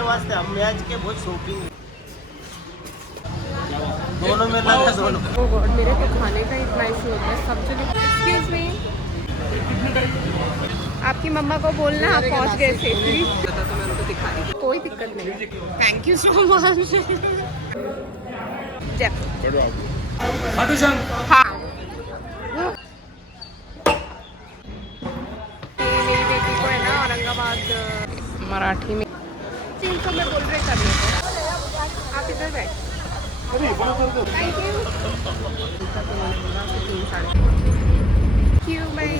के वास्ते हम मैच के बहुत शौकीन हैं। दोनों में लगा दोनों। ओ गॉड, मेरे को खाने का इतना इशू होता है सब जगह। एक्सक्यूज मी, आपकी मम्मा को बोलना आप पहुंच गए सेफली। तो मैं उनको दिखा दी, कोई दिक्कत नहीं। Thank you so much. हाँ, मेरी बेटी को है ना औरंगाबाद मराठी में 300 में बोल रहे करने को। आप इधर बैठ। Thank you. क्यों मैं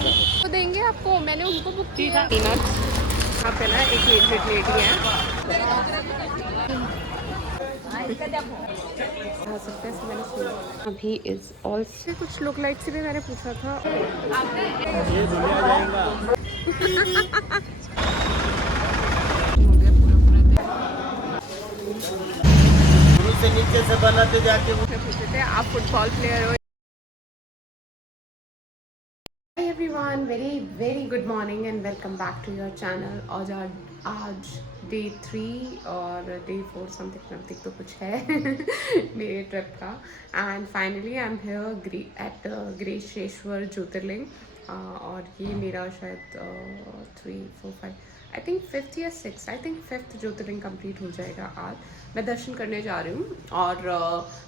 तो देंगे आपको, मैंने उनको बुक किया। यहाँ पे ना एक एजेड लेडी है, आ सकते हैं मैंने सुना। अभी इज ऑल से कुछ लोग लाइट से भी मैंने पूछा था। ये धुलिया जाएगा। शुरू से नीचे से बनाते जाके पूछते थे आप फुटबॉल प्लेयर हो। Hi everyone, very good morning and welcome back to your channel। और आज डे 3 और डे 4 समथिंग तो कुछ है मेरे ट्रिप का। And finally I am here at Grishneshwar Jyotirlinga. और ये मेरा शायद 3 4 5 आई थिंक 5th या 6th, I think 5th Jyotirlinga complete हो जाएगा आज। मैं दर्शन करने जा रही हूँ और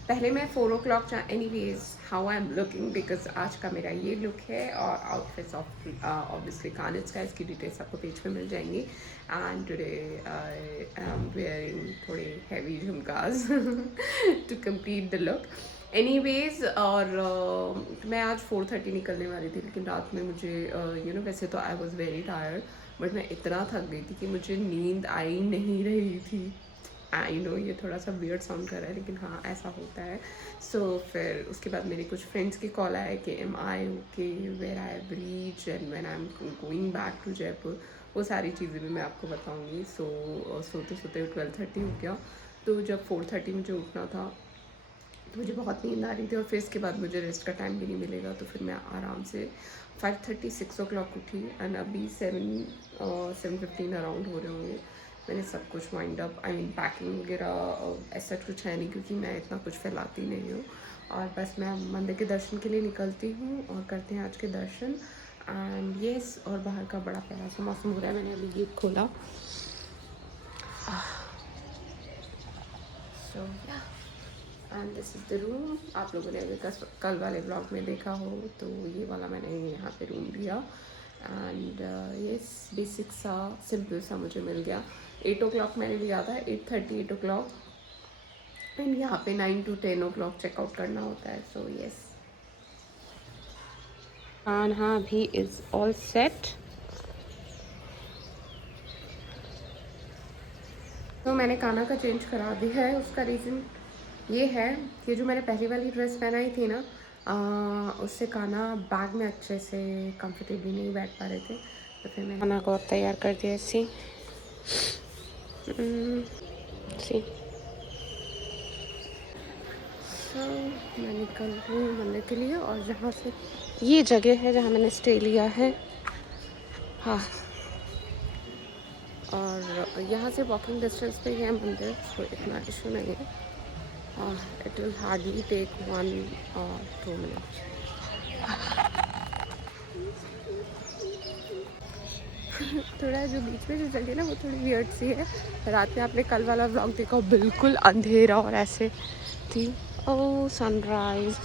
पहले मैं 4 o'clock anyways how I am looking because आज का मेरा ये लुक है और आउटफिट्स ऑफ ऑब्वियसली कानिट्स का, इसकी डिटेल्स आपको पेज पे मिल जाएंगी। And today I am wearing थोड़े हैवी झुमकास to complete the look. Anyways और मैं आज 4:30 निकलने वाली थी, लेकिन रात में मुझे वैसे तो I was very tired, but मैं इतना थक गई थी कि मुझे नींद आई नहीं रही थी। आई नो ये थोड़ा सा वियर्ड साउंड कर रहा है, लेकिन हाँ ऐसा होता है। सो फिर उसके बाद मेरे कुछ फ्रेंड्स की कॉल आया कि am I okay, where I have reached and when I am going back to Jaipur, वो सारी चीज़ें भी मैं आपको बताऊँगी। सोते सोते 12:30 हो गया। तो जब 4:30 मुझे उठना था तो मुझे बहुत नींद आ रही थी और फिर इसके बाद मुझे रेस्ट का टाइम भी नहीं मिलेगा, तो फिर मैं आराम से 5:30 6 o'clock उठी एंड अभी 7:15 अराउंड हो रहे होंगे। मैंने सब कुछ wind up, I mean packing वगैरह ऐसा कुछ है नहीं क्योंकि मैं इतना कुछ फैलाती नहीं हूँ। और बस मैं मंदिर के दर्शन के लिए निकलती हूँ और करते हैं आज के दर्शन। एंड येस, और बाहर का बड़ा प्यारा सा मौसम हो रहा है। मैंने अभी गेट खोला। So and this is the room. आप लोगों ने अगर कल वाले ब्लॉग में देखा हो तो ये वाला मैंने यहाँ पे रूम लिया। एंड यस, बेसिक सा सिंपल सा मुझे मिल गया। 8 o'clock मैंने लिया था, 8:30 8 o'clock। एंड यहाँ पे 9 to 10 o'clock चेकआउट करना होता है। सो यस, हाँ भी इज़ ऑल सेट। तो मैंने काना का चेंज करा दिया है। उसका रीज़न ये है कि जो मैंने पहली वाली ड्रेस पहनाई थी ना, उससे काना बैग में अच्छे से कंफर्टेबली नहीं बैठ पा रहे थे, तो फिर मैंने काना को तैयार कर दिया सी। मैं निकल रही हूँ मंदिर के लिए और जहाँ से ये जगह है जहाँ मैंने स्टे लिया है, हाँ, और यहाँ से वॉकिंग डिस्टेंस पे है मंदिर, तो इतना इशू नहीं है। It will hardly take 1 or 2 minutes। थोड़ा जो बीच में जो जगह है ना वो थोड़ी वियर्ड सी है। रात में आपने कल वाला व्लॉग देखा, बिल्कुल अंधेरा और ऐसे थी। ओह सनराइज।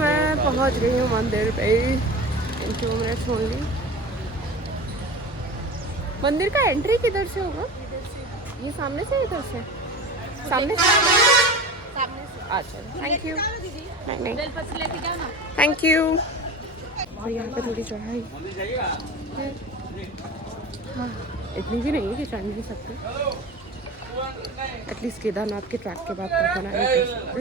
मैं पहुंच गई हूँ मंदिर पे। इनकी उम्र छोड़ ली। मंदिर का एंट्री किधर से होगा? ये सामने से, इधर से, सामने से। अच्छा, थैंक यू। नहीं, थैंक यू। और यहाँ पे थोड़ी चढ़ाई है, हाँ, इतनी भी नहीं है कि चढ़ नहीं सकते। एटलीस्ट केदारनाथ के ट्रैक के बाद तो बना नहीं कर सकते।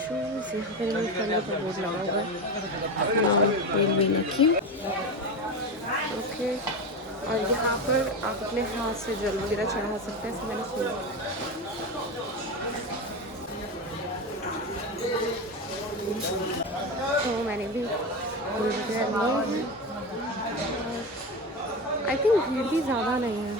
शूज़ यहाँ पर रिमूव करने का बोर्ड लगा हुआ है, ओके। और यहाँ पर आप अपने हाथ से जल वगैरह चढ़ा सकते हैं, ऐसे मैंने सुना। तो मैंने भी फूल वगैरह लिए हैं। आई थिंक भीड़ भी ज़्यादा नहीं है।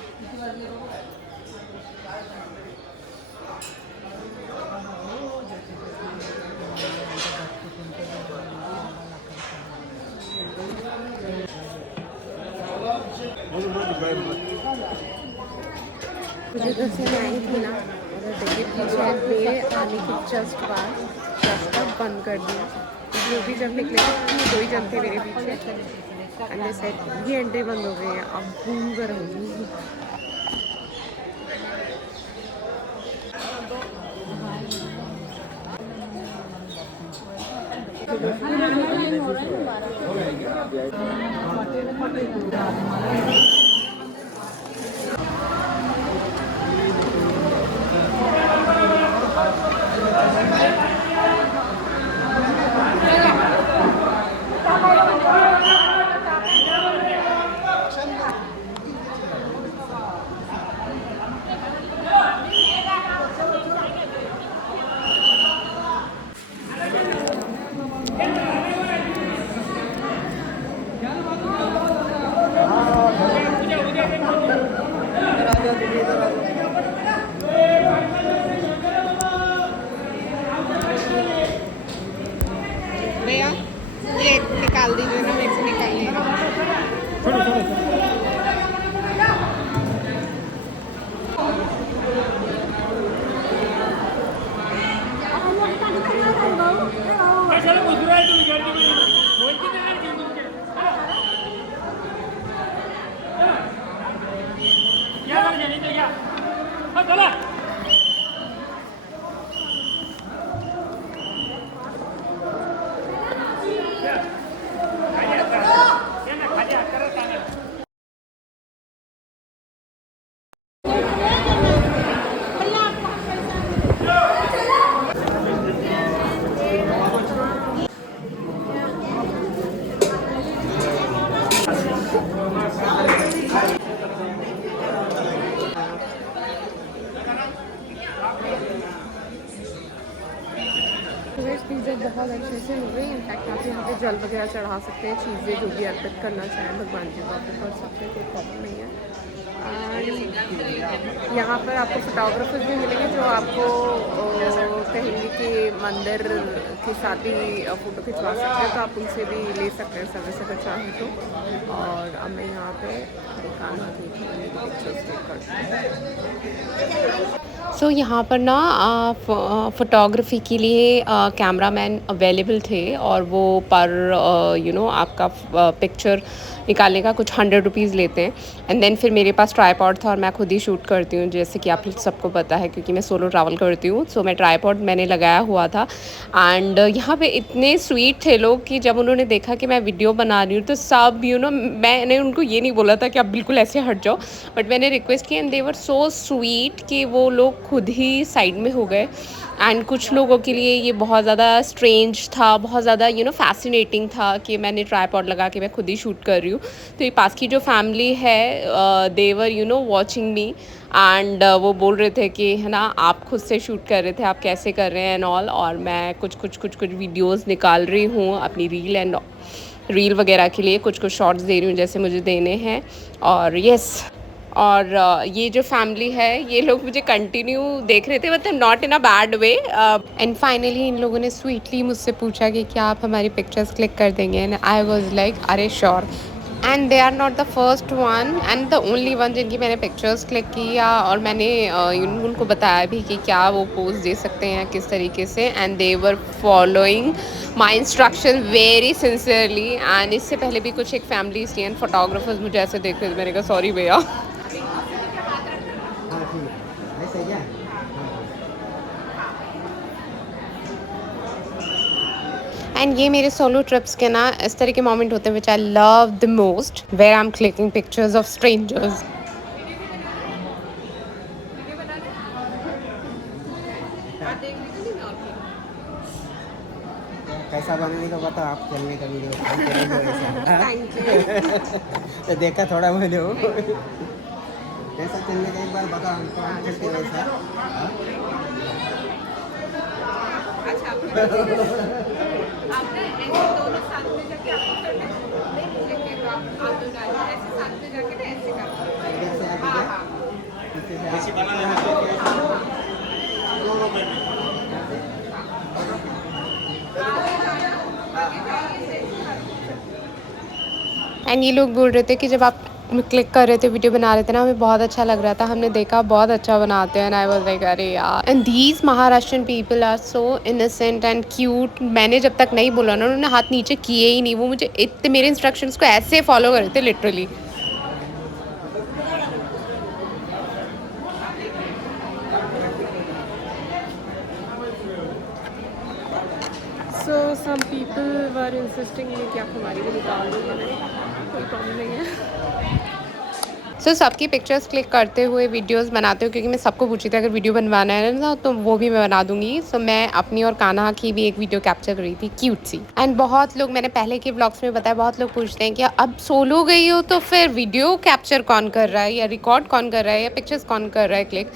मुझे घर से मैं आई थी ना, और देखिए पीछे मेरे आने के जस्ट बाद रास्ता बंद कर दिया। जो भी जब निकले थे 2 ही जन थे मेरे पीछे, अंदर से ये एंट्री बंद हो गई है। अब घूम कर होगी। भैया ये निकाल दीजिए ना, मेरे से निकालिएगा। चीज़ें बहुत अच्छे से हो गई। इनफैक्ट आप यहाँ पे जल वगैरह चढ़ा सकते हैं, चीज़ें जो भी अर्पित करना चाहें भगवान जी को आप कर सकते हैं, कोई प्रॉब्लम नहीं है। यहाँ पर आपको फोटोग्राफर्स भी मिलेंगे जो आपको कहेंगे कि मंदिर के साथ ही फ़ोटो खिंचवा सकते हैं, तो आप उनसे भी ले सकते हैं सर्विस अगर चाहें तो। और अब मैं यहाँ पे पिक्चर्स क्लिक करती हूँ। सो यहाँ पर ना फ़ोटोग्राफी के लिए कैमरामैन अवेलेबल थे, और वो पर आपका पिक्चर निकालने का कुछ 100 रुपीज़ लेते हैं। एंड देन फिर मेरे पास ट्राईपॉड था और मैं खुद ही शूट करती हूँ, जैसे कि आप सबको पता है क्योंकि मैं सोलो ट्रैवल करती हूँ। सो मैं ट्राईपॉड मैंने लगाया हुआ था। एंड यहाँ पे इतने स्वीट थे लोग कि जब उन्होंने देखा कि मैं वीडियो बना रही हूँ तो सब मैंने उनको ये नहीं बोला था कि आप बिल्कुल ऐसे हट जाओ, बट मैंने रिक्वेस्ट की and they were so sweet कि वो लोग खुद ही साइड में हो गए। एंड कुछ लोगों के लिए ये बहुत ज़्यादा स्ट्रेंज था, बहुत ज़्यादा फैसिनेटिंग था कि मैंने ट्राईपॉड लगा के मैं खुद ही शूट कर रही हूँ। तो ये पास की जो फैमिली है देवर वॉचिंग मी, एंड वो बोल रहे थे कि है ना आप खुद से शूट कर रहे थे, आप कैसे कर रहे हैं एंड ऑल। और मैं कुछ वीडियोस निकाल रही हूँ अपनी रील वगैरह के लिए, कुछ शॉर्ट्स दे रही हूँ जैसे मुझे देने हैं। और यस, और ये जो फैमिली है ये लोग मुझे कंटिन्यू देख रहे थे, मतलब not in a bad way. And finally in लोगों ने स्वीटली मुझसे पूछा कि क्या आप हमारी पिक्चर्स क्लिक कर देंगे, एंड आई वाज लाइक अरे sure. And they are not the first one and the only one जिनकी मैंने पिक्चर्स क्लिक किया, और मैंने उनको बताया भी कि क्या वो पोज दे सकते हैं किस तरीके से। And they were following my instruction very sincerely. And इससे पहले भी कुछ एक फैमिलीज थी एंड फोटोग्राफर्स मुझे ऐसे देख रहे थे, मैंने कहा सॉरी भैया। एंड ये मेरे सोलो ट्रिप्स के ना इस तरह के मोमेंट होते हैं which I love the most, where I am clicking pictures of strangers. कैसा कैसा बनाने का बताओ आप चलने का वीडियो ऐसा थैंक यू। तो देखा थोड़ा वीडियो कैसा चलने का एक बार बताओ हमको हम चलते वैसा हाँ? अच्छा आपने ऐसे दोनों साथ में जाके आपको करना है? नहीं लेके तो आप दो डालिए ऐसे साथ में जाके ना ऐसे करना। इधर से आप हाँ इधर हाँ पीछे से ऐसे आप बनाना है दोनों में एंड ये लोग बोल रहे थे कि जब आप क्लिक कर रहे थे वीडियो बना रहे थे ना हमें बहुत अच्छा लग रहा था हमने देखा बहुत अच्छा बनाते हैं एंड आई वाज लाइक अरे यार and these Maharashtrian people are so innocent and cute मैंने जब तक नहीं बोला ना उन्होंने हाथ नीचे किए ही नहीं वो मुझे इतने मेरे इंस्ट्रक्शंस को ऐसे फॉलो कर रहे थे literally so some people were insisting कि आप हमारी भी निकाल दीजिए कोई प्रॉब्लम नहीं है सबकी पिक्चर्स क्लिक करते हुए वीडियोस बनाते हुए क्योंकि मैं सबको पूछी थी अगर वीडियो बनवाना है ना तो वो भी मैं बना दूंगी मैं अपनी और कान्हा की भी एक वीडियो कैप्चर करी थी क्यूट सी एंड बहुत लोग मैंने पहले के ब्लॉग्स में बताया बहुत लोग पूछते हैं कि अब सोलो गई हो तो फिर वीडियो कैप्चर कौन कर रहा है या रिकॉर्ड कौन कर रहा है या पिक्चर्स कौन कर रहा है क्लिक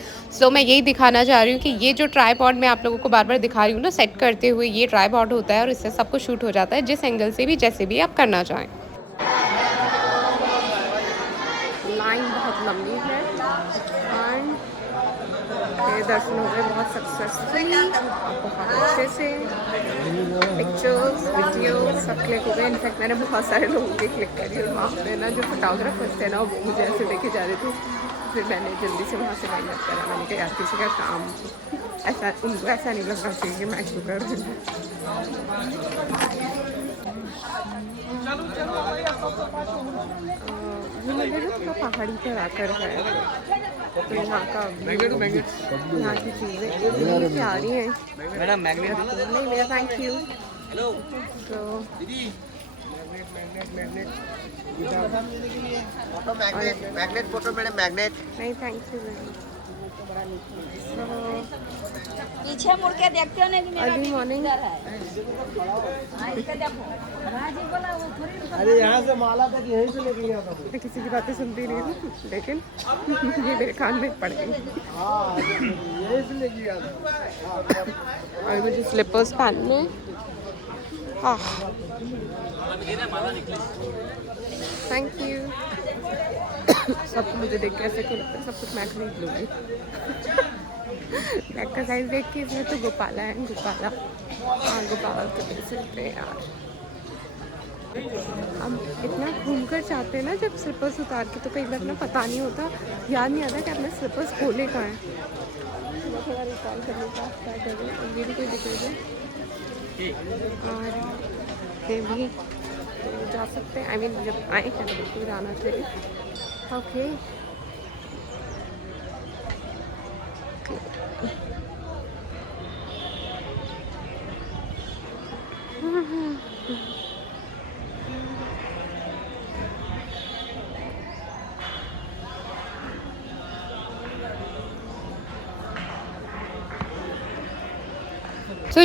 मैं यही दिखाना चाह रही हूँ कि ये जो ट्राईपॉड मैं आप लोगों को बार बार दिखा रही हूँ ना सेट करते हुए ये ट्राईपॉड होता है और इससे सब कुछ शूट हो जाता है जिस एंगल से भी जैसे भी आप करना चाहें लाइन बहुत लंबी है एंड मेरे दर्शन हो गए बहुत सक्सेसफुली बहुत अच्छे से पिक्चर्स वीडियो सब क्लिक हो गए इनफैक्ट मैंने बहुत सारे लोगों के क्लिक करी और वहाँ पे ना जो फोटोग्राफर्स थे ना वो मुझे ऐसे लेके जा रहे थे फिर मैंने जल्दी से वहाँ से लाइन अप करा मैंने कहा यार किसी का काम ऐसा उनको ऐसा नहीं लगना चाहिए कि मैं क्यों कर रही हूँ पहाड़ी पर आकर है तो यहाँ का यहाँ की चीज़ें इतनी प्यारी हैं मैडम मैग्नेट नहीं मेरा थैंक यू हेलो तो दीदी photo magnet photo madam magnet नहीं थैंक यू पीछे मुड़ के देखते हो नहीं कि मेरा अर्ली मॉर्निंग इधर है हाँ, इसका देखो राजी बोला वो थोड़ी रुका। अरे यहाँ से माला तक यहीं से लेके गया था मैं किसी की बातें सुनती नहीं हूँ लेकिन ये मेरे कान में पड़ गई हाँ यहीं से लेके गया था और मुझे स्लीपर्स पहनने हाँ थैंक यू सब मुझे देख के ऐसे क्यों लगता है सब कुछ मैं खरीद लूँगी बैग का साइज देख के इसमें तो गोपाला है गोपाला हाँ गोपाला तो कैसे हैं यार हम इतना घूम कर चाहते हैं ना जब स्लीपर्स उतार के तो कई बार ना पता नहीं होता याद नहीं आता कि अपने स्लीपर्स खोले कहाँ हैं थोड़ा रिकॉल करने का ट्राई कर रही हूँ ये भी कोई दिख रही है और ये भी जा सकते हैं आई मीन जब आए क्या बिल्कुल आना चाहिए ओके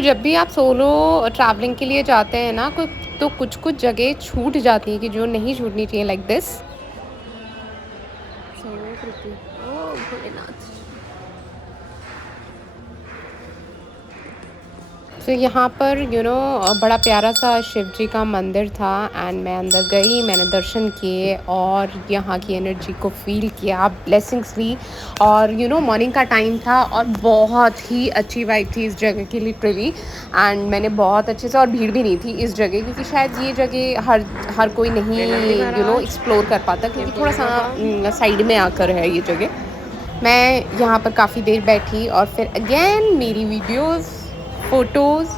जब भी आप सोलो ट्रैवलिंग के लिए जाते हैं ना तो कुछ कुछ जगह छूट जाती है कि जो नहीं छूटनी चाहिए लाइक दिस तो यहाँ पर बड़ा प्यारा सा शिव जी का मंदिर था एंड मैं अंदर गई मैंने दर्शन किए और यहाँ की एनर्जी को फील किया ब्लेसिंग्स ली और मॉर्निंग का टाइम था और बहुत ही अच्छी वाइब थी इस जगह की लिटरली एंड मैंने बहुत अच्छे से और भीड़ भी नहीं थी इस जगह क्योंकि शायद ये जगह हर कोई नहीं एक्सप्लोर कर पाता क्योंकि थोड़ा सा साइड में आकर है ये जगह मैं यहाँ पर काफ़ी देर बैठी और फिर अगेन मेरी वीडियोज़ फ़ोटोज़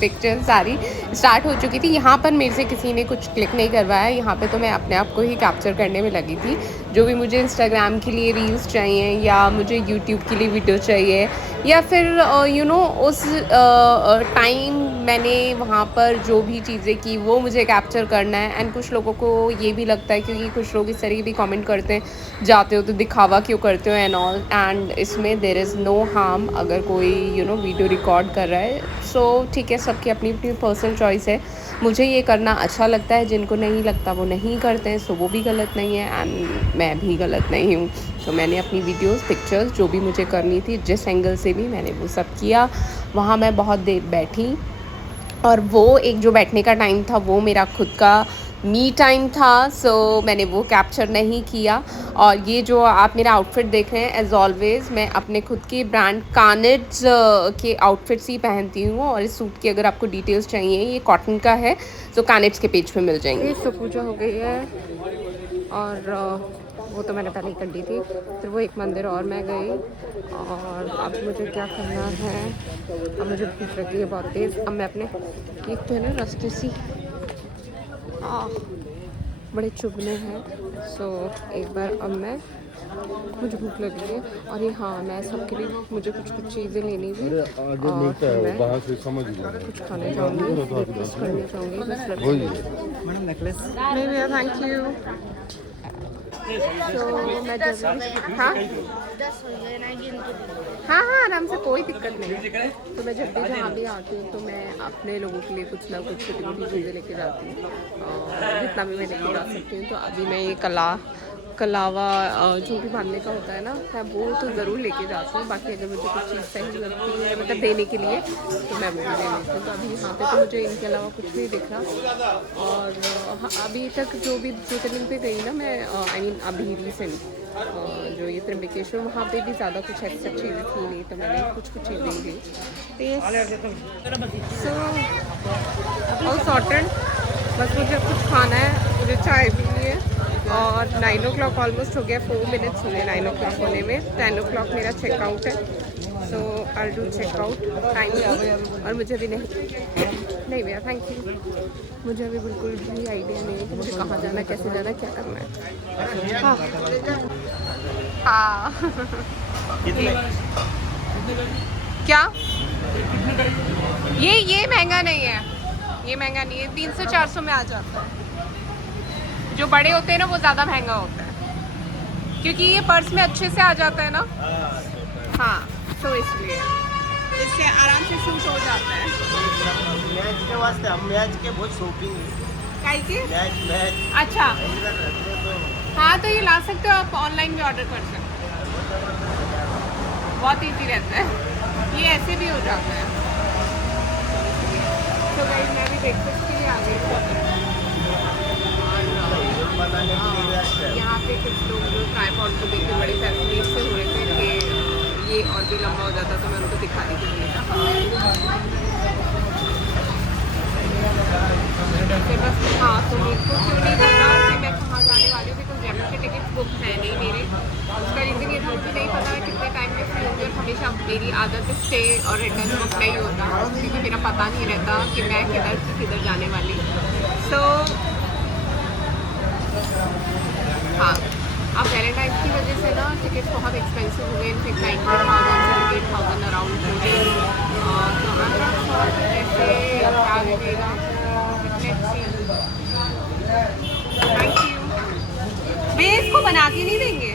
पिक्चर्स सारी स्टार्ट हो चुकी थी यहाँ पर मेरे से किसी ने कुछ क्लिक नहीं करवाया यहाँ पे तो मैं अपने आप को ही कैप्चर करने में लगी थी जो भी मुझे इंस्टाग्राम के लिए रील्स चाहिए या मुझे यूट्यूब के लिए वीडियो चाहिए या फिर उस टाइम मैंने वहाँ पर जो भी चीज़ें की वो मुझे कैप्चर करना है। एंड कुछ लोगों को ये भी लगता है, क्योंकि कुछ लोग इस तरह की भी कमेंट करते हैं, जाते हो तो दिखावा क्यों करते हो एंड ऑल। एंड इसमें देयर इज़ नो हार्म अगर कोई वीडियो रिकॉर्ड कर रहा है। सो ठीक है, सबकी अपनी अपनी पर्सनल चॉइस है। मुझे ये करना अच्छा लगता है, जिनको नहीं लगता वो नहीं करते हैं, सो वो भी गलत नहीं है एंड मैं भी गलत नहीं हूँ। तो मैंने अपनी वीडियोस, पिक्चर्स जो भी मुझे करनी थी, जिस एंगल से भी, मैंने वो सब किया। वहाँ मैं बहुत देर बैठी और वो एक जो बैठने का टाइम था वो मेरा खुद का मी टाइम था। सो मैंने वो कैप्चर नहीं किया। और ये जो आप मेरा आउटफिट देख रहे हैं, एज ऑलवेज़ मैं अपने खुद के ब्रांड कानेट्स के आउटफिट्स ही पहनती हूँ। और इस सूट की अगर आपको डिटेल्स चाहिए, ये कॉटन का है, तो कानेट्स के पेज पे मिल जाएंगे। सो पूजा हो गई है और वो तो मैंने पहले ही कर दी थी। फिर वो एक मंदिर और मैं गई और अब मुझे क्या करना है, अब मुझे भूख लगी है बहुत तेज़। अब मैं अपने एक तो है ना रास्ते से बड़े चुभने हैं। सो एक बार अब मैं, मुझे भूख लगी है और ये हाँ, मैं सबके लिए मुझे कुछ कुछ चीज़ें लेनी थी और मैं कुछ खाने जाऊँगी, ब्रेकफास्ट करने जाऊँगी। मैडम नेकलेस नहीं भैया, थैंक यू। तो मैं जब हाँ आराम से, कोई दिक्कत नहीं है। तो मैं जब भी जहाँ भी आती हूँ तो मैं अपने लोगों के लिए कुछ ना कुछ छोटी मोटी चीज़ें लेके जाती हूँ, जितना भी मैं लेके जा सकती हूँ। तो अभी मैं ये कलावा जो भी बांधने का होता है ना, मैं वो तो ज़रूर लेके जाती हूँ। बाकी अगर मुझे कुछ चीज़ सही लगती है मतलब देने के लिए, तो मैं वो भी ले लेती हूँ। तो अभी यहाँ पे तो मुझे इनके अलावा कुछ नहीं दिख रहा। और अभी तक जो भी ज्योतिर्लिंग पे गई ना मैं, आई मीन अभी रिसेंट जो ये त्रिम्बकेश्वर, वहाँ पे भी ज़्यादा कुछ एक्स्ट्रा चीज़ें थी नहीं, तो मैंने कुछ चीज़ें ली। So all sorted. बस मुझे कुछ खाना है, मुझे चाय पीनी है और 9 o'clock ऑलमोस्ट हो गया। 4 minutes हुए 9 o'clock होने में। 10 o'clock मेरा चेकआउट है। सो आई डू चेकआउट टाइम। और मुझे अभी नहीं भैया, थैंक यू। मुझे अभी बिल्कुल भी आइडिया नहीं है कि मुझे कहाँ जाना है, कैसे जाना है, क्या करना है। हाँ क्या ये महंगा नहीं है, ये महंगा नहीं है। 300-400 में आ जाता है। जो बड़े होते हैं ना वो ज़्यादा महंगा होता है, क्योंकि ये पर्स में अच्छे से आ जाता है ना। हाँ, तो इसलिए इससे आराम से शूट हो जाता है। मैच के वास्ते हम मैच के बहुत शॉपिंग काहे की? मैच अच्छा हाँ, तो ये ला सकते हो आप, ऑनलाइन भी ऑर्डर कर सकते हो, बहुत ईजी रहता है। ये ऐसे भी हो जाता है। तो गाइस मैं भी ब्रेकफास्ट के लिए आ गई हूँ। यहाँ पे कुछ लोग जो ट्राइपॉड को देख के बड़े फैसिनेट से हो रहे थे कि ये और भी लंबा हो जाता, तो मैं उनको दिखा रही थी। बस हाँ, तो मेरे को क्यों नहीं पता कि मैं कहाँ जाने वाली हूँ, बिकॉज जयपुर के टिकट बुक है नहीं मेरे। उसका रीज़न ये था, मुझे नहीं पता है कितने टाइम में फ्री होंगे। और हमेशा मेरी आदत है स्टे और रिटर्न बुक नहीं होता, क्योंकि मेरा पता नहीं रहता कि मैं किधर से किधर जाने वाली हूँ। सो हाँ, अब वैलेंटाइंस की वजह से ना टिकट बहुत एक्सपेंसिव हो गए। इनफेक्ट 90,000 से 8,000 अराउंड हो गए। तो कैसे क्या लगेगा, थैंक यू। वे इसको बना के नहीं देंगे,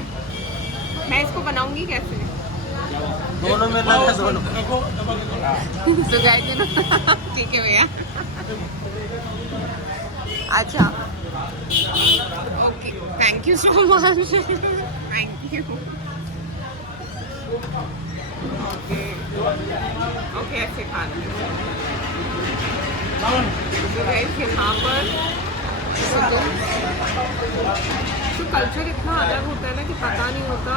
मैं इसको बनाऊंगी कैसे? दोनों में लगा दोनों। तो गाइस ना ठीक है भैया। अच्छा okay, thank you so much, thank you. Okay ऐसे खाना। तो गाइस यहाँ पर तो कल्चर इतना अलग होता है ना कि पता नहीं होता।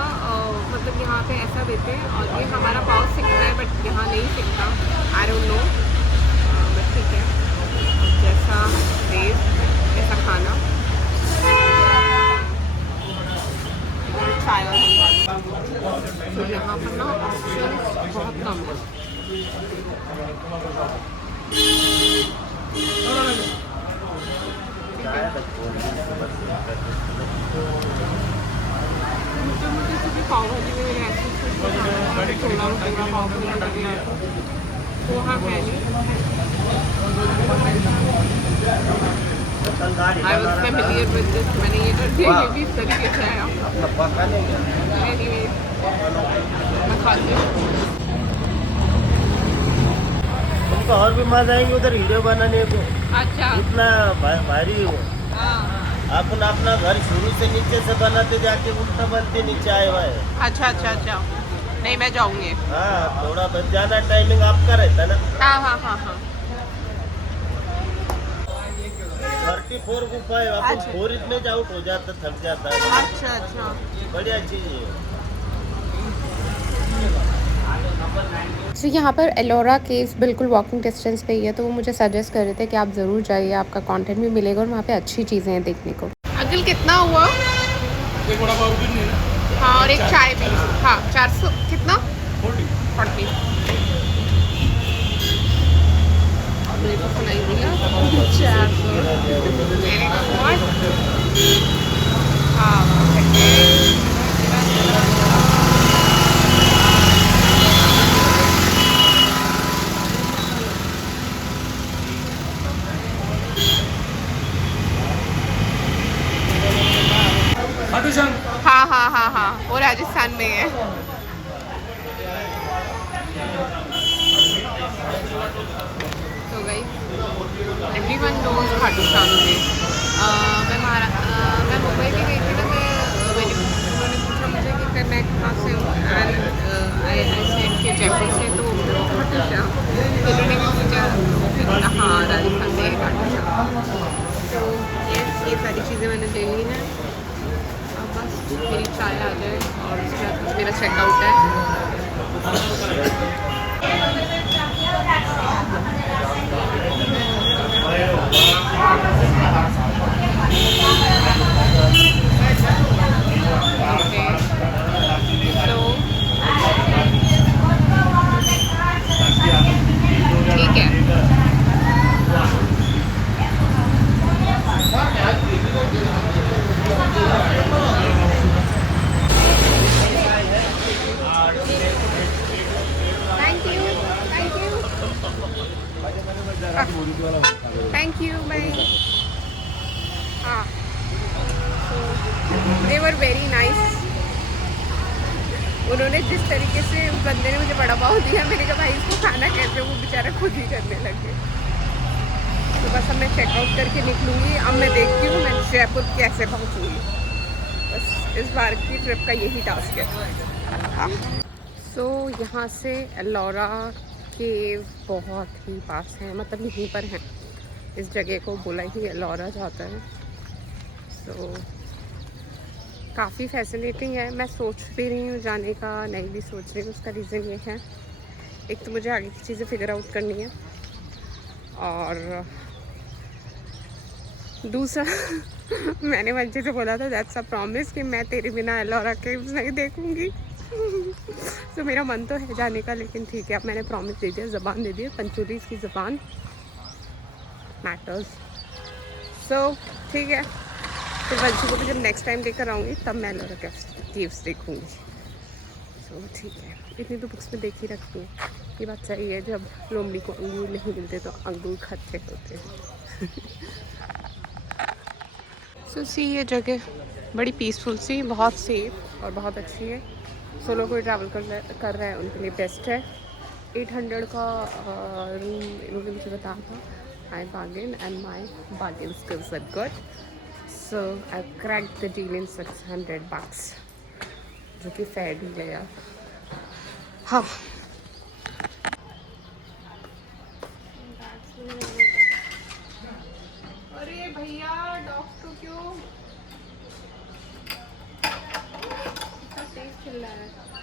मतलब यहाँ पे ऐसा देते हैं और ये हमारा पाव सिकता है, बट यहाँ नहीं सिकता। आई डोंट नो, बट ठीक है, जैसा देश ऐसा खाना। चाय और तो यहाँ पर ना ऑप्शन बहुत कम है। मुझे पाव भाजी में मेरे ऐसे छोला भटूरा पाव भाजी लग गया, पोहा है नहीं। I was familiar with this मैंने ये कर दिया ये भी इस तरीके से आया anyway मैं खाती हूँ तुमको और भी मजा आएंगे उधर वीडियो बनाने को अच्छा इतना भारी हो हाँ अपन अपना घर शुरू से नीचे से बनाते जाके उल्टा बनते नीचे आए हुआ है अच्छा अच्छा अच्छा नहीं मैं जाऊँगी हाँ थोड़ा बच जाना टाइमिंग आपका रहता है ना हाँ हाँ हाँ हाँ 34 गुफा है अपन अच्छा। 4 में आउट हो जाता थक जाता है अच्छा अच्छा बढ़िया चीज है तो यहाँ पर एलोरा केव्स बिल्कुल वॉकिंग डिस्टेंस पे ही है तो वो मुझे सजेस्ट कर रहे थे कि आप ज़रूर जाइए आपका कंटेंट भी मिलेगा और वहाँ पे अच्छी चीज़ें हैं देखने को अंकल कितना हुआ एक बड़ा पाव भी नहीं है हाँ और एक चाय भी हाँ 400 कितना 40 मेरे को सुनाई दिया 400 मैंने कहा हाँ खाटू श्याम हाँ हाँ हाँ हाँ वो राजस्थान में है तो गई एवरीवन नोज खाटू श्याम में मैं मुंबई भी गई थी ना उन्होंने पूछा मुझे कि मैं कहाँ से हूँ एंड आई सेड के जयपुर से तो खाटू श्याम उन्होंने भी पूछा हाँ राजस्थान में खाटू श्याम तो ये सारी चीज़ें मैंने ले ली हैं बस मेरी चाय आ जाए और उसके बाद कुछ मेरा चेकआउट है ठीक है थैंक यू भाई हाँ दे वर वेरी नाइस उन्होंने जिस तरीके से उस बंदे ने मुझे बड़ा पाव दिया मैंने कहा भाई इसको खाना कैसे वो बेचारा खुद ही करने लगे तो बस अब मैं चेकआउट करके निकलूँगी अब मैं देखती हूँ मैं जयपुर कैसे पहुँचूँगी बस इस बार की ट्रिप का यही टास्क है सो यहाँ से एलोरा केव बहुत ही पास है मतलब यहीं पर हैं इस जगह को बोला ही एलोरा जाता है सो काफ़ी फैसिनेटिंग है मैं सोच भी रही हूँ जाने का नहीं भी सोच रही हूँ उसका रीज़न ये है एक तो मुझे आगे की चीज़ें फिगर आउट करनी है और दूसरा मैंने मंजे से बोला था दैट्स अ प्रॉमिस कि मैं तेरे बिना एलोरा केव्स नहीं देखूँगी तो मेरा मन तो है जाने का लेकिन ठीक है अब मैंने प्रॉमिस दे दिया ज़बान दे दी पंचोली की ज़बान मैटर्स सो ठीक है फिर बच्चों को भी जब नेक्स्ट टाइम लेकर आऊँगी तब मैं एलोरा केव्स देखूँगी सो ठीक है इतनी तो बुक्स में देख ही रखती हूँ ये बात सही है जब लोमड़ी को अंगूर नहीं मिलते तो अंगूर खट्टे होते हैं सो सी ये जगह बड़ी पीसफुल सी बहुत सेफ और बहुत अच्छी है सोलो कोई ट्रैवल कर रहा है उनके लिए बेस्ट है 800 का रूम इन्होंने मुझे बताया था I bargain and my bargain skills are good so I crack the deal in $600 जो कि फेयर डील है यार हाँ अरे भैया डॉग तो क्यों तेज चिल्ला रहा है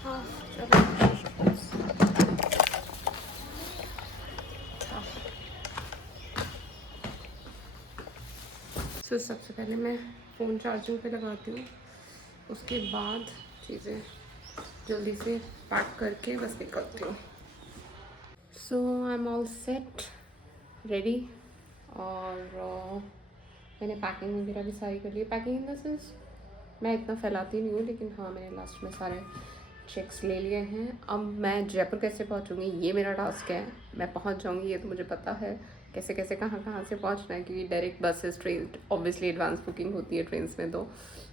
हाँ चलो सबसे पहले मैं फ़ोन चार्जिंग पे लगाती हूँ उसके बाद चीज़ें जल्दी से पैक करके बस निकलती हूँ so I am all set ready और मैंने पैकिंग वगैरह भी सारी कर ली पैकिंग इन द सेंस मैं इतना फैलाती नहीं हूँ लेकिन हाँ मैंने लास्ट में सारे चेक्स ले लिए हैं। अब मैं जयपुर कैसे पहुंचूंगी ये मेरा टास्क है। मैं पहुंच जाऊंगी ये तो मुझे पता है, कैसे कैसे कहाँ कहाँ से पहुंचना है, क्योंकि direct buses train obviously advance booking होती है ट्रेन्स में तो,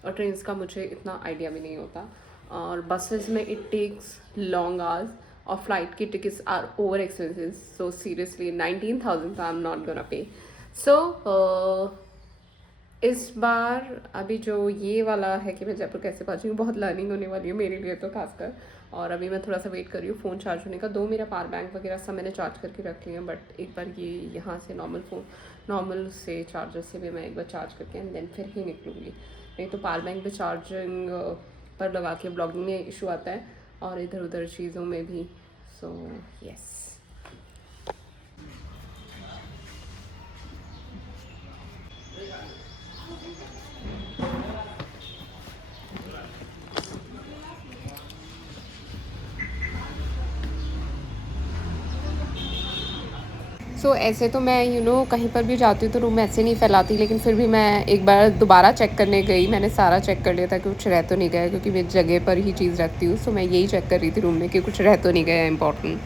और ट्रेन्स का मुझे इतना आइडिया भी नहीं होता। और बसेस में इट टेक्स लॉन्ग आवर्स, और फ्लाइट की tickets are over expensive, so seriously 19,000 I am not gonna pay. So इस बार अभी जो ये वाला है कि मैं जयपुर कैसे पहुँचूँगी, बहुत लर्निंग होने वाली है मेरे लिए तो खासकर। और अभी मैं थोड़ा सा वेट कर रही हूँ फ़ोन चार्ज होने का। 2 मेरा पावर बैंक वगैरह सब मैंने चार्ज करके रख लिया, बट एक बार ये यहाँ से नॉर्मल से चार्जर से भी मैं एक बार चार्ज करके एंड देन फिर ही निकलूँगी। नहीं तो पावर बैंक पे चार्जिंग पर लगा के ब्लॉगिंग में इशू आता है और इधर उधर चीज़ों में भी। सो यस, ऐसे तो मैं कहीं पर भी जाती हूँ तो रूम में ऐसे नहीं फैलाती, लेकिन फिर भी मैं एक बार दोबारा चेक करने गई। मैंने सारा चेक कर लिया था कि कुछ रह तो नहीं गया, क्योंकि मैं जगह पर ही चीज़ रखती हूँ। सो मैं यही चेक कर रही थी रूम में कि कुछ रह तो नहीं गया इम्पोर्टेंट।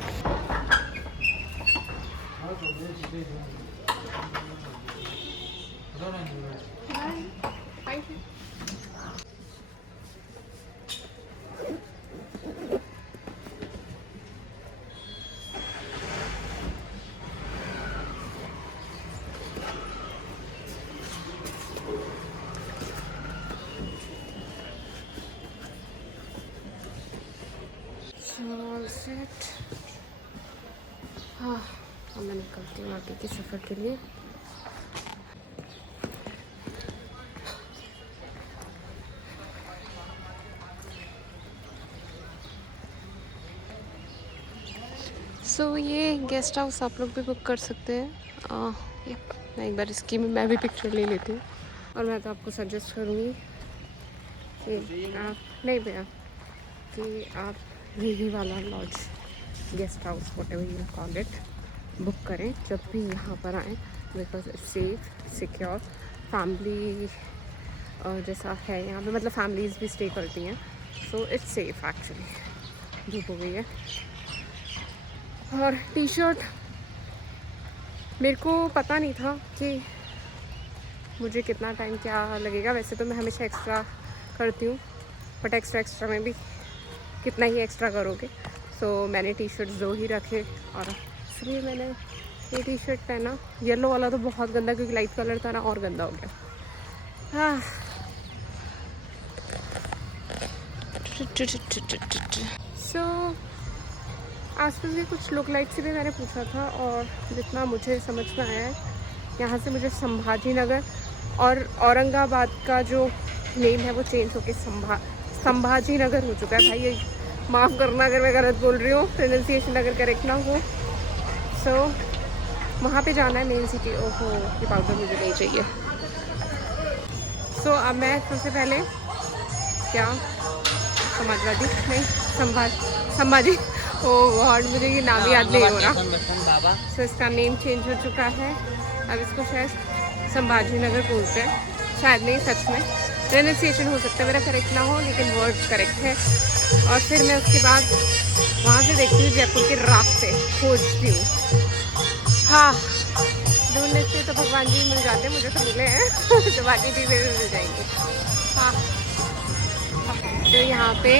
हाँ, अब मैं निकलती हूँ आगे के सफ़र के लिए। ये गेस्ट हाउस आप लोग भी बुक कर सकते हैं। मैं एक बार इसकी मैं भी पिक्चर ले लेती हूँ, और मैं तो आपको सजेस्ट करूँगी कि आप नहीं भैया कि आप यही वाला lodge, guest house, whatever you call it, book करें जब भी यहाँ पर आएँ, because it's safe, secure, family जैसा है यहाँ पे, मतलब फैमिलीज़ भी स्टे करती हैं, सो इट्स सेफ एक्चुअली। धूप हो गई है। और टी शर्ट मेरे को पता नहीं था कि मुझे कितना टाइम क्या लगेगा। वैसे तो मैं हमेशा एक्स्ट्रा करती हूँ, बट एक्स्ट्रा में भी कितना ही एक्स्ट्रा करोगे। सो मैंने टी शर्ट 2 ही रखे, और इसलिए मैंने ये टी शर्ट पहना। येलो वाला तो बहुत गंदा, क्योंकि लाइट कलर था ना, और गंदा हो गया। हाँ, सो आसपास के कुछ लोग लाइट से भी मैंने पूछा था, और जितना मुझे समझ में आया है, यहाँ से मुझे संभाजी नगर और औरंगाबाद का जो नेम है वो चेंज होके संभाजी नगर हो चुका है। भाई ये माफ़ करना अगर मैं गलत बोल रही हूँ, प्रोनाउंसिएशन अगर करेक्ट ना हो। सो वहाँ पे जाना है मेन सिटी। ओहो, ये पाउडर मुझे नहीं चाहिए। सो अब मैं सबसे पहले क्या समाजवादी नहीं संभाजी, ओ गॉड मुझे ये नाम याद नहीं हो रहा। सो इसका नेम चेंज हो चुका है, अब इसको शायद संभाजी नगर बोलते हैं, शायद नहीं, सच में प्रोनाउंसिएशन हो सकता है मेरा करेक्ट ना हो, लेकिन वर्ड करेक्ट है। और फिर मैं उसके बाद वहाँ से देखती हूँ जयपुर के रास्ते, खोजती हूँ। हाँ, ढूंढने से तो भगवान जी मिल जाते हैं, मुझे तो मिले हैं तो बाकी चीज़ें भी मिल जाएंगी। हाँ, तो यहाँ पे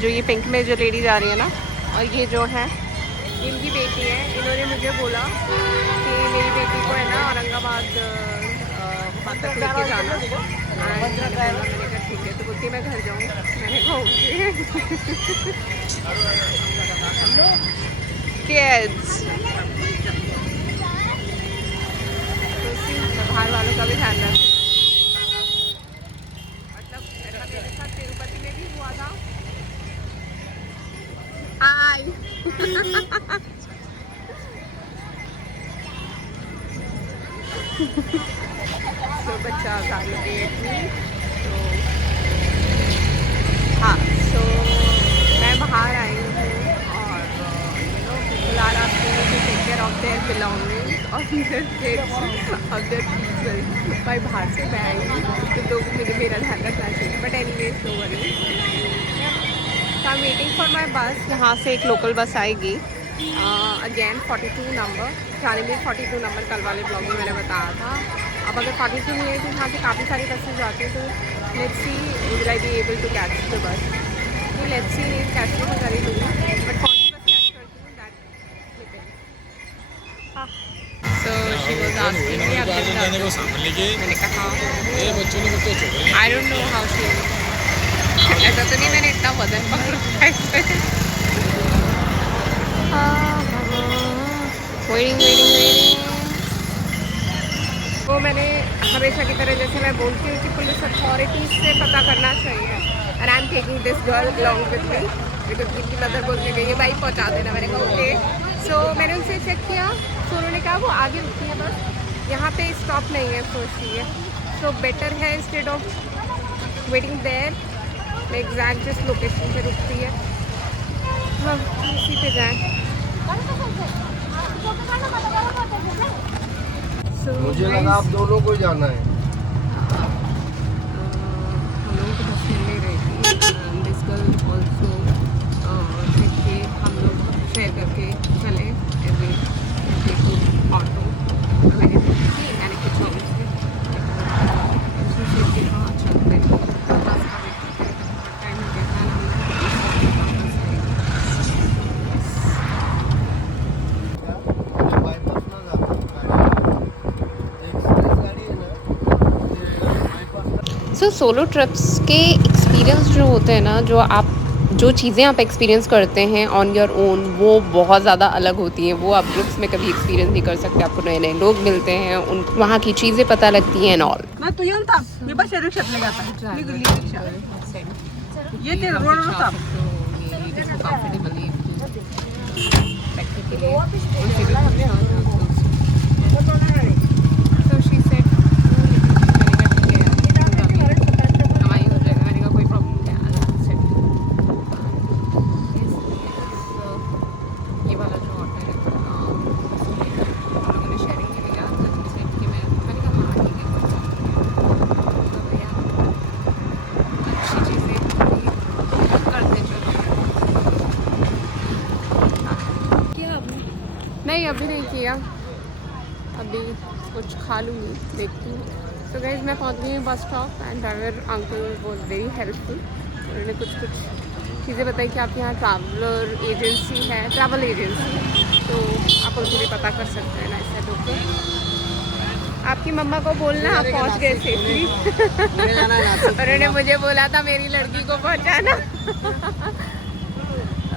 जो ये पिंक में जो लेडी जा रही है ना, और ये जो है इनकी बेटी है, इन्होंने मुझे बोला कि मेरी बेटी को है ना औरंगाबाद माता को लेके जाना। मैंने कहा ठीक है, तो बोलती मैं घर जाऊँगी। मैंने कहा किड्स, तो बाहर वालों का भी ध्यान रखें। मतलब ऐसा मेरे साथ तिरुपति में भी हुआ था। हाय तो बच्चा गाड़ी पे थी, तो हाँ, सो मैं बाहर आई हूँ, और people are asking me to take care of their belongings और their kids of their people। भाई बाहर से मैं आई हूँ तो लोग मुझे मेरा ध्यान रखना चाहिए, but anyways no worries. I am waiting for my bus. यहाँ से एक लोकल बस आएगी अगेन 42 नंबर। जाने में 42 नंबर कल वाले ब्लॉग में मैंने बताया था। अब अगर 42 नहीं है तो यहाँ से काफ़ी सारी बसेज जाती हैं, तो let's see will I be able to catch the bus. तो लेट्स सी कैच तो कर ही लूँगी, बट कौन सी बस कैच करती हूँ दैट। हाँ, तो शी वाज आस्किंग मी आप मैंने कहा I don't know how she. ऐसा तो नहीं मैंने इतना वजन पकड़ रखा है। वेटिंग। वो मैंने हमेशा की तरह जैसे मैं बोलती हूँ कि पुलिस अथॉरिटीज़ से पता करना चाहिए। And I am taking this girl along with me because उनकी मदर बोलने गई है भाई पहुँचा देना। मैंने कहा ओके। सो मैंने उनसे चेक किया, तो उन्होंने कहा वो आगे रुकती है बस, यहाँ पे स्टॉप नहीं है सोचती है। सो बेटर है इंस्टेड ऑफ वेटिंग देयर मैं एग्जैक्ट जिस लोकेशन पे रुकती है हम उसी पे जाएँ। मुझे लगा आप दोनों को जाना है। हम लोगों को बस मिल नहीं रही थी। दिस गर्ल ऑल्सो देखिए हम लोग शेयर करके चले एवरी ऑटो मैंने कुछ हाँ चलते तो बस का वेट करते टाइम हो गया था सो सोलो ट्रिप्स के एक्सपीरियंस जो होते हैं ना, जो चीज़ें आप एक्सपीरियंस करते हैं ऑन योर ओन, वो बहुत ज़्यादा अलग होती हैं। वो आप ग्रुप्स में कभी एक्सपीरियंस नहीं कर सकते। आपको नए नए लोग मिलते हैं, उन वहाँ की चीज़ें पता लगती हैं एंड ऑल। मैं तू येऊन थांब, मी पण शेअर रिक्षात जाता ये ते रोडवर थांब. नहीं अभी नहीं किया, अभी कुछ खा लूँगी, देखती हूँ। तो गाइस मैं पहुँच गई हूँ bus stop and driver uncle was very helpful. उन्होंने कुछ चीज़ें बताई कि आपके यहाँ ट्रैवल एजेंसी है, तो आप उनसे भी पता कर सकते हैं ना। ऐसे ओके, आपकी मम्मा को बोलना आप पहुँच गए सेफली। उन्होंने मुझे बोला था मेरी लड़की को पहुँचाना।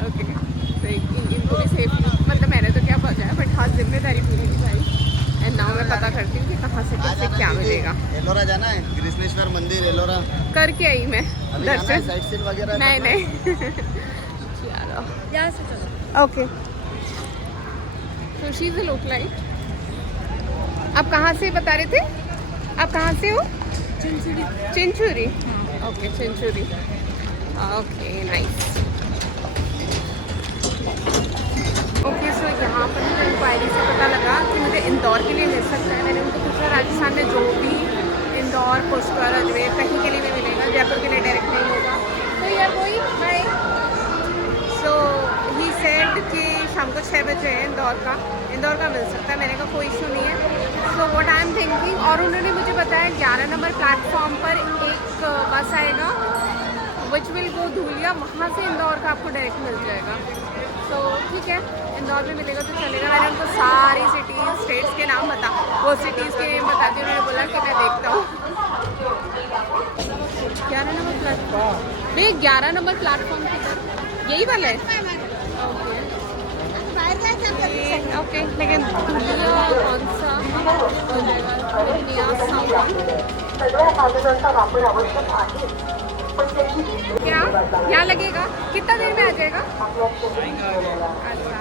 ओके, तो इनको भी सेफली, मतलब मैंने तो क्या पहुँचाया बट हाँ जिम्मेदारी पूरी निभाई। एंड नाउ मैं पता करती हूँ कि कहाँ से किससे क्या मिलेगा। एलोरा जाना है, कृष्णेश्वर मंदिर एलोरा करके आई मैं दर्शन। साइड सीन वगैरह नहीं चलो ओके। तो शी इज अ लोकलाइट। आप कहाँ से बता रहे थे? आप कहाँ से हो? Chinchuri. Okay Chinchuri, okay nice. Okay so यहाँ पर मुझे इंक्वायरी से पता लगा कि मुझे इंदौर के लिए मिल सकता है। मैंने उनको पूछा राजस्थान में जो भी इंदौर, पुष्कर, अजमेर कहीं के लिए भी मिलेगा, जयपुर के लिए डायरेक्ट नहीं होगा। तो यार वही बाय। सो ही सेड कि शाम को 6 बजे है इंदौर का मिल सकता है। मैंने कहा कोई इशू नहीं है। So what I am thinking, और उन्होंने मुझे बताया 11 नंबर प्लेटफॉर्म पर एक बस आएगा विच विल गो धुलिया, वहाँ से इंदौर का आपको डायरेक्ट मिल जाएगा। तो ठीक है, इंदौर में मिलेगा तो चलेगा। मैंने उनको सारी सिटीज़, स्टेट्स के नाम वो सिटीज़ के नेम बता दिए। उन्होंने बोला कि मैं देखता हूँ। 11 नंबर प्लेटफॉर्म, नहीं 11 नंबर प्लेटफॉर्म की यही वाला है। ओके लेकिन धुलिया कौन सा क्या यहाँ लगेगा? कितना देर में आ जाएगा? अच्छा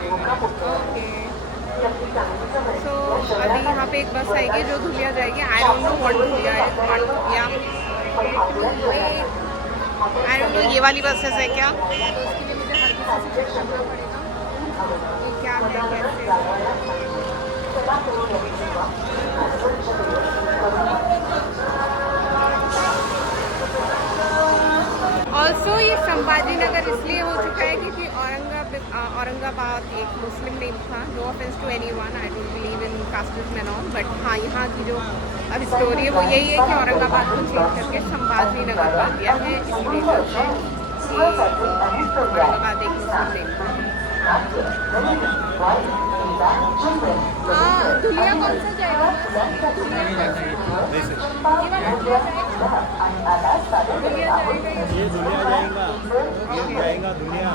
ओके। सो अभी यहाँ पे एक बस आएगी जो धुलिया जाएगी। I don't know what Dhulia है, आई डोंट नो ये वाली बसेस है क्या, तो उसके लिए मुझे हर किसी से चेक करना पड़ेगा ये क्या है कैसे। ऑल्सो ये संभाजी नगर इसलिए हो चुका है क्योंकि औरंगाबाद एक मुस्लिम नेम था। No offence to anyone, I don't believe in casteism and all, but हाँ यहाँ की जो अब स्टोरी है वो यही है कि औरंगाबाद को चेंज करके संभाजी नगर कर दिया है, इसलिए चलते कि औरंगाबाद एक मुस्लिम नेम था। हाँ, दुलिया कौन सा जाएगा? ये दुनिया जाएगा, ये जाएगा दुनिया।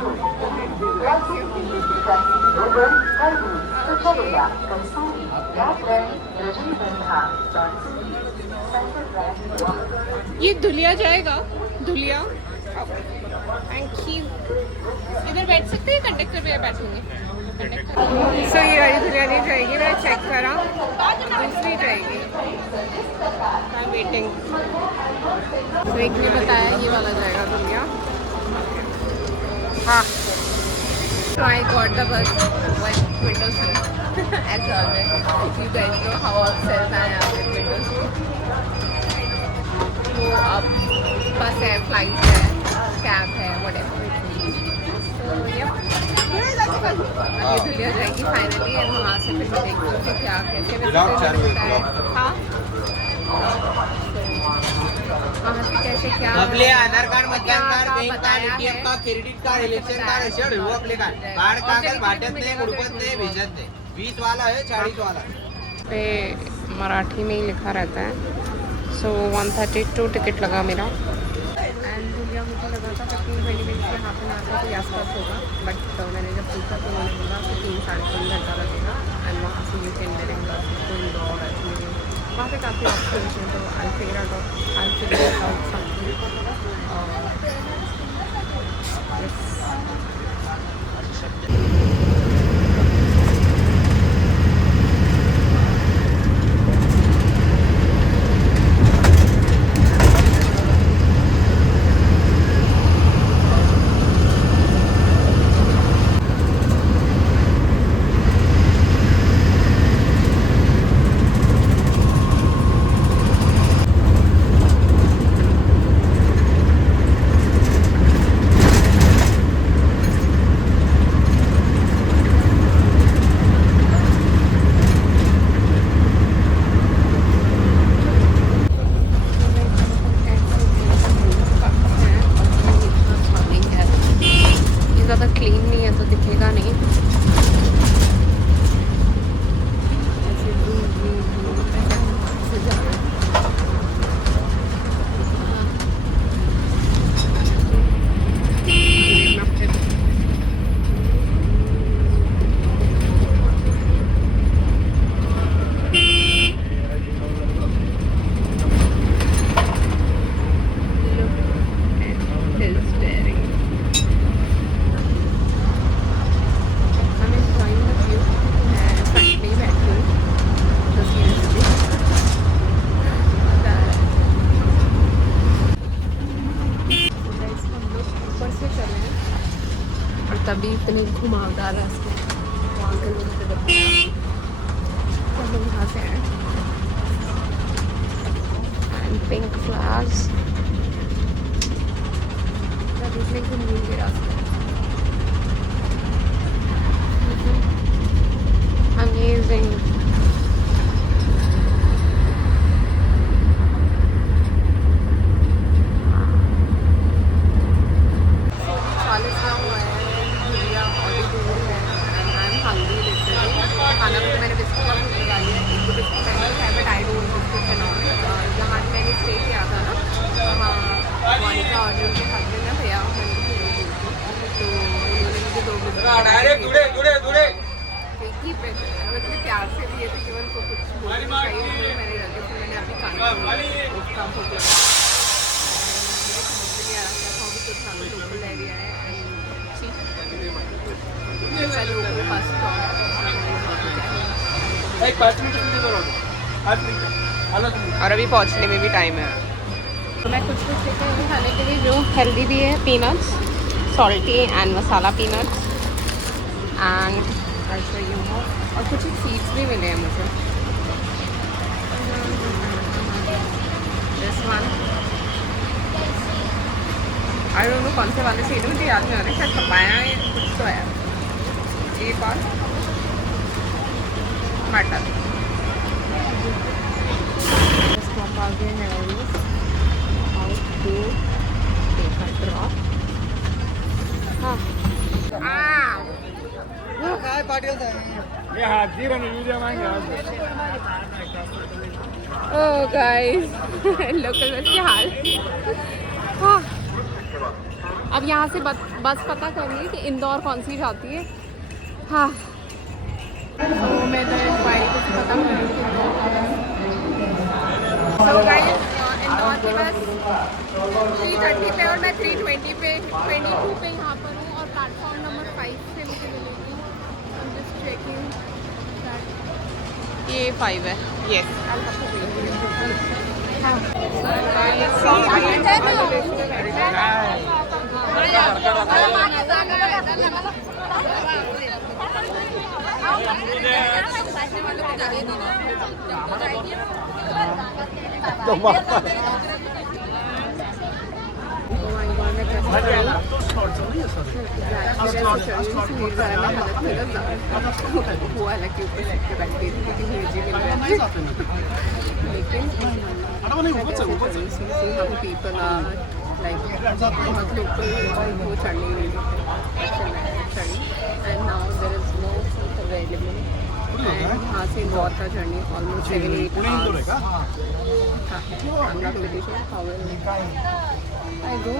ये दुलिया जाएगा, दुलिया। Thank you. इधर बैठ सकते हैं, कंडक्टर पे बैठेंगे। सो ये वाली दुलिया नहीं जाएगी, मैं चेक करा, दूसरी जाएगी। आई एम वेटिंग। तो एक ने बताया ये वाला जाएगा दुलिया। हाँ, so I got the bus with window seat as always. You guys know how obsessed I am with window seat. तो अब बस है, फ्लाइट है, कैब है, whatever it is. So yeah. ये दुलिया जाएगी फाइनली एंड वहाँ से फिर मैं देखती हूँ कि क्या कैसे हाँ वहाँ से कैसे क्या आधार कार्ड, मतदान card, bank card, ATM card, credit card, election card असे ठेवू आपले कार्ड. कार्ड कागद भाटत नाही, उडपत नाही, भिजत नाही. 20 वाला है, 40 वाला पे मराठी में ही लिखा रहता है। सो 132 टिकट लगा मेरा एंड दुलिया मुझे लगा था 15-20 मिनट से हाफ एन आवर के आसपास होगा, बट तो मैंने जब पूछा तो उन्होंने बोला कि 3-3.5 घंटा लगेगा एंड वहाँ से यू कैन मिलेगा तो इंदौर अजमेर, वहाँ पे काफ़ी ऑप्शन हैं। तो आई फिगर आउट समथिंग। तभी इतने घुमावदार रास्ते वहाँ के लोग से बताया हम लोग यहाँ से आए। एंड पिंक फ्लावर्स देखने को मिलेंगे रास्ते। अमेजिंग। खाना तो मैंने बिस्कुट का फूल लगा लिया, एक तो बिस्कुट पहले है बट आई डोंट बिस्कुट बनाऊँ। जहाँ मैंने स्टे किया था ना वहाँ मोनिका और उनके हस्बैंड ना भैया तो उन्होंने मुझे 2 बिस्कुट एक ही इतने प्यार से दिए थे कि उनको कुछ चाहिए मैंने रखे थे। मैंने अभी खाना उसका भूख लगा मुझे समझ नहीं आ रहा क्या था अभी कुछ खाना लोकल एरिया है लोगों के पास और अभी पहुंचने में भी टाइम है। तो मैं कुछ लेके आई खाने के लिए जो हेल्दी भी है, peanuts, salty and masala peanuts and और कुछ सीड्स भी मिले हैं मुझे। This one I don't know कौन से वाले सीन मुझे याद नहीं आ रही, शायद पपाया है कुछ तो है। एक और मटर आ गए हैं गाइस लोकल बस की हाल। हाँ अब यहाँ से बस पता करनी है कि इंदौर कौन सी जाती है। हाँ तो मैं तो इंक्वायरी को पता कर रही थी। तो गाइस इंदौर की बस 3:30 पे और मैं 3:20 पे 22 पे यहाँ पर हूँ और प्लेटफॉर्म नंबर 5 से मुझे मिलेगी। जस्ट चेकिंग ये 5 है। यस यहाँ से बहुत का journey almost 7-8 hours. I'm not really sure how will I go.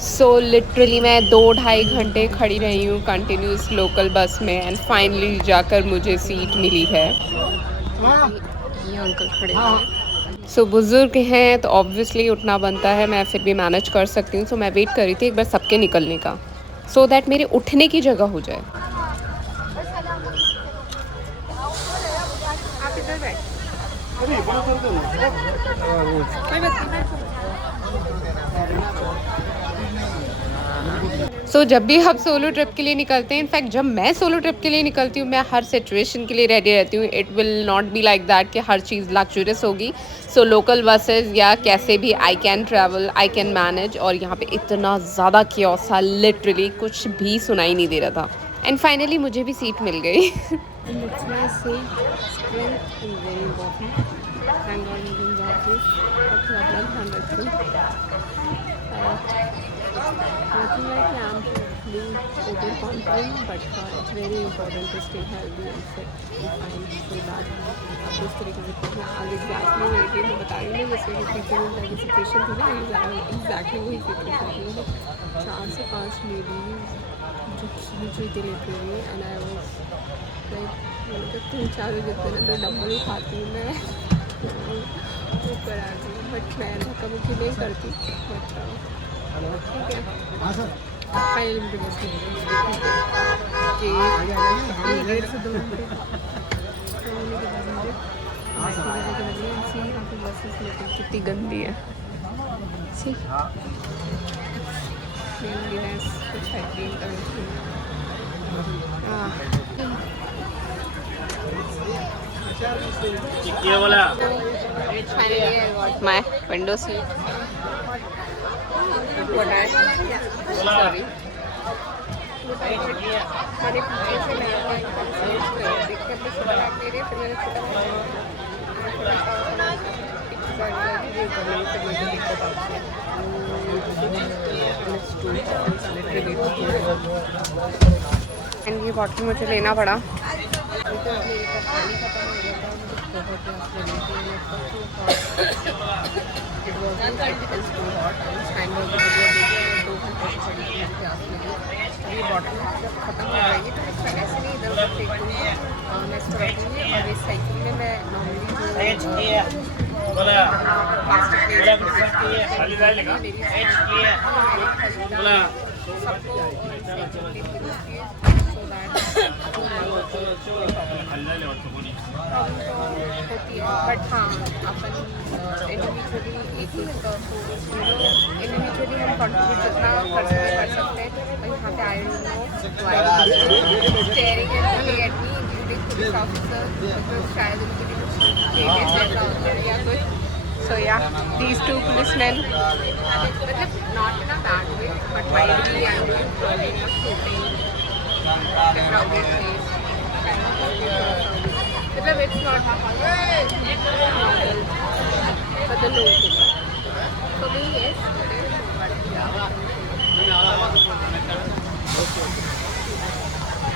So literally मैं 2-2.5 घंटे खड़ी रही हूँ कंटिन्यूस लोकल बस में एंड फाइनली जाकर मुझे सीट मिली है। ये अंकल खड़े हैं। सो बुज़ुर्ग हैं तो ऑब्वियसली उठना बनता है, मैं फिर भी मैनेज कर सकती हूँ। सो मैं वेट कर रही थी एक बार सबके निकलने का, सो दैट मेरे उठने की जगह हो जाए। आप इधर बैठ। सो जब भी हम सोलो ट्रिप के लिए निकलते हैं, इनफैक्ट जब मैं सोलो ट्रिप के लिए निकलती हूँ मैं हर सिचुएशन के लिए रेडी रहती हूँ। It will not be like that कि हर चीज़ लग्जरियस होगी। सो लोकल बसेस या कैसे भी I can travel, I can manage. और यहाँ पे इतना ज़्यादा कियोस था, लिटरली कुछ भी सुनाई नहीं दे रहा था। एंड फाइनली मुझे भी सीट मिल गई। Nothing like I'm being overconfident, but it's very important to stay healthy and fit and fine so that आप इस तरीके से आगे एग्जैक्टली वही मैं बता रही हूँ। जैसे पीछे में लगी सिचुएशन थी ना, एग्जैक्टली वही सिचुएशन थी। 4 से 5 लेडीज जो खींच रही थी literally and I was like मैंने कहा तुम चारों जितने ना 2 डम्बल उठाती हूँ मैं ऊपर आ गई, बट मैं धक्का मुक्की नहीं करती। बट ठीक है फाइनली मुझे बस कि 1.5 से 2 घंटे कितनी गंदी है। कुछ है ये वाला finally I got my window seat. What I sorry. मेरे पीछे से मैं देखते अपने छोटा बैग ले रहे, फिर मैंने छोटा एंड ये बॉटल मुझे लेना पड़ा। ये बॉटल खत्म हो जाएगी तो मैं ऐसे नहीं इधर उधर फेंक दूँगी, नेक्स्ट रखूँगी। और इस साइकिल में मैं नॉर्मली बट हाँ अपन इंडिविजुअली इंडिविजुअली हम कंट्रीब्यूट जितना कर सकते हैं। और यहाँ पे I don't know staring at me officer, तो शायद उनके लिए कुछ केस जैसा होता है या कुछ. So yeah, these two policemen, मतलब not in a bad way, but widely angry, trolling or shooting the crowded place. मतलब it's not normal for the local. For me, yes, but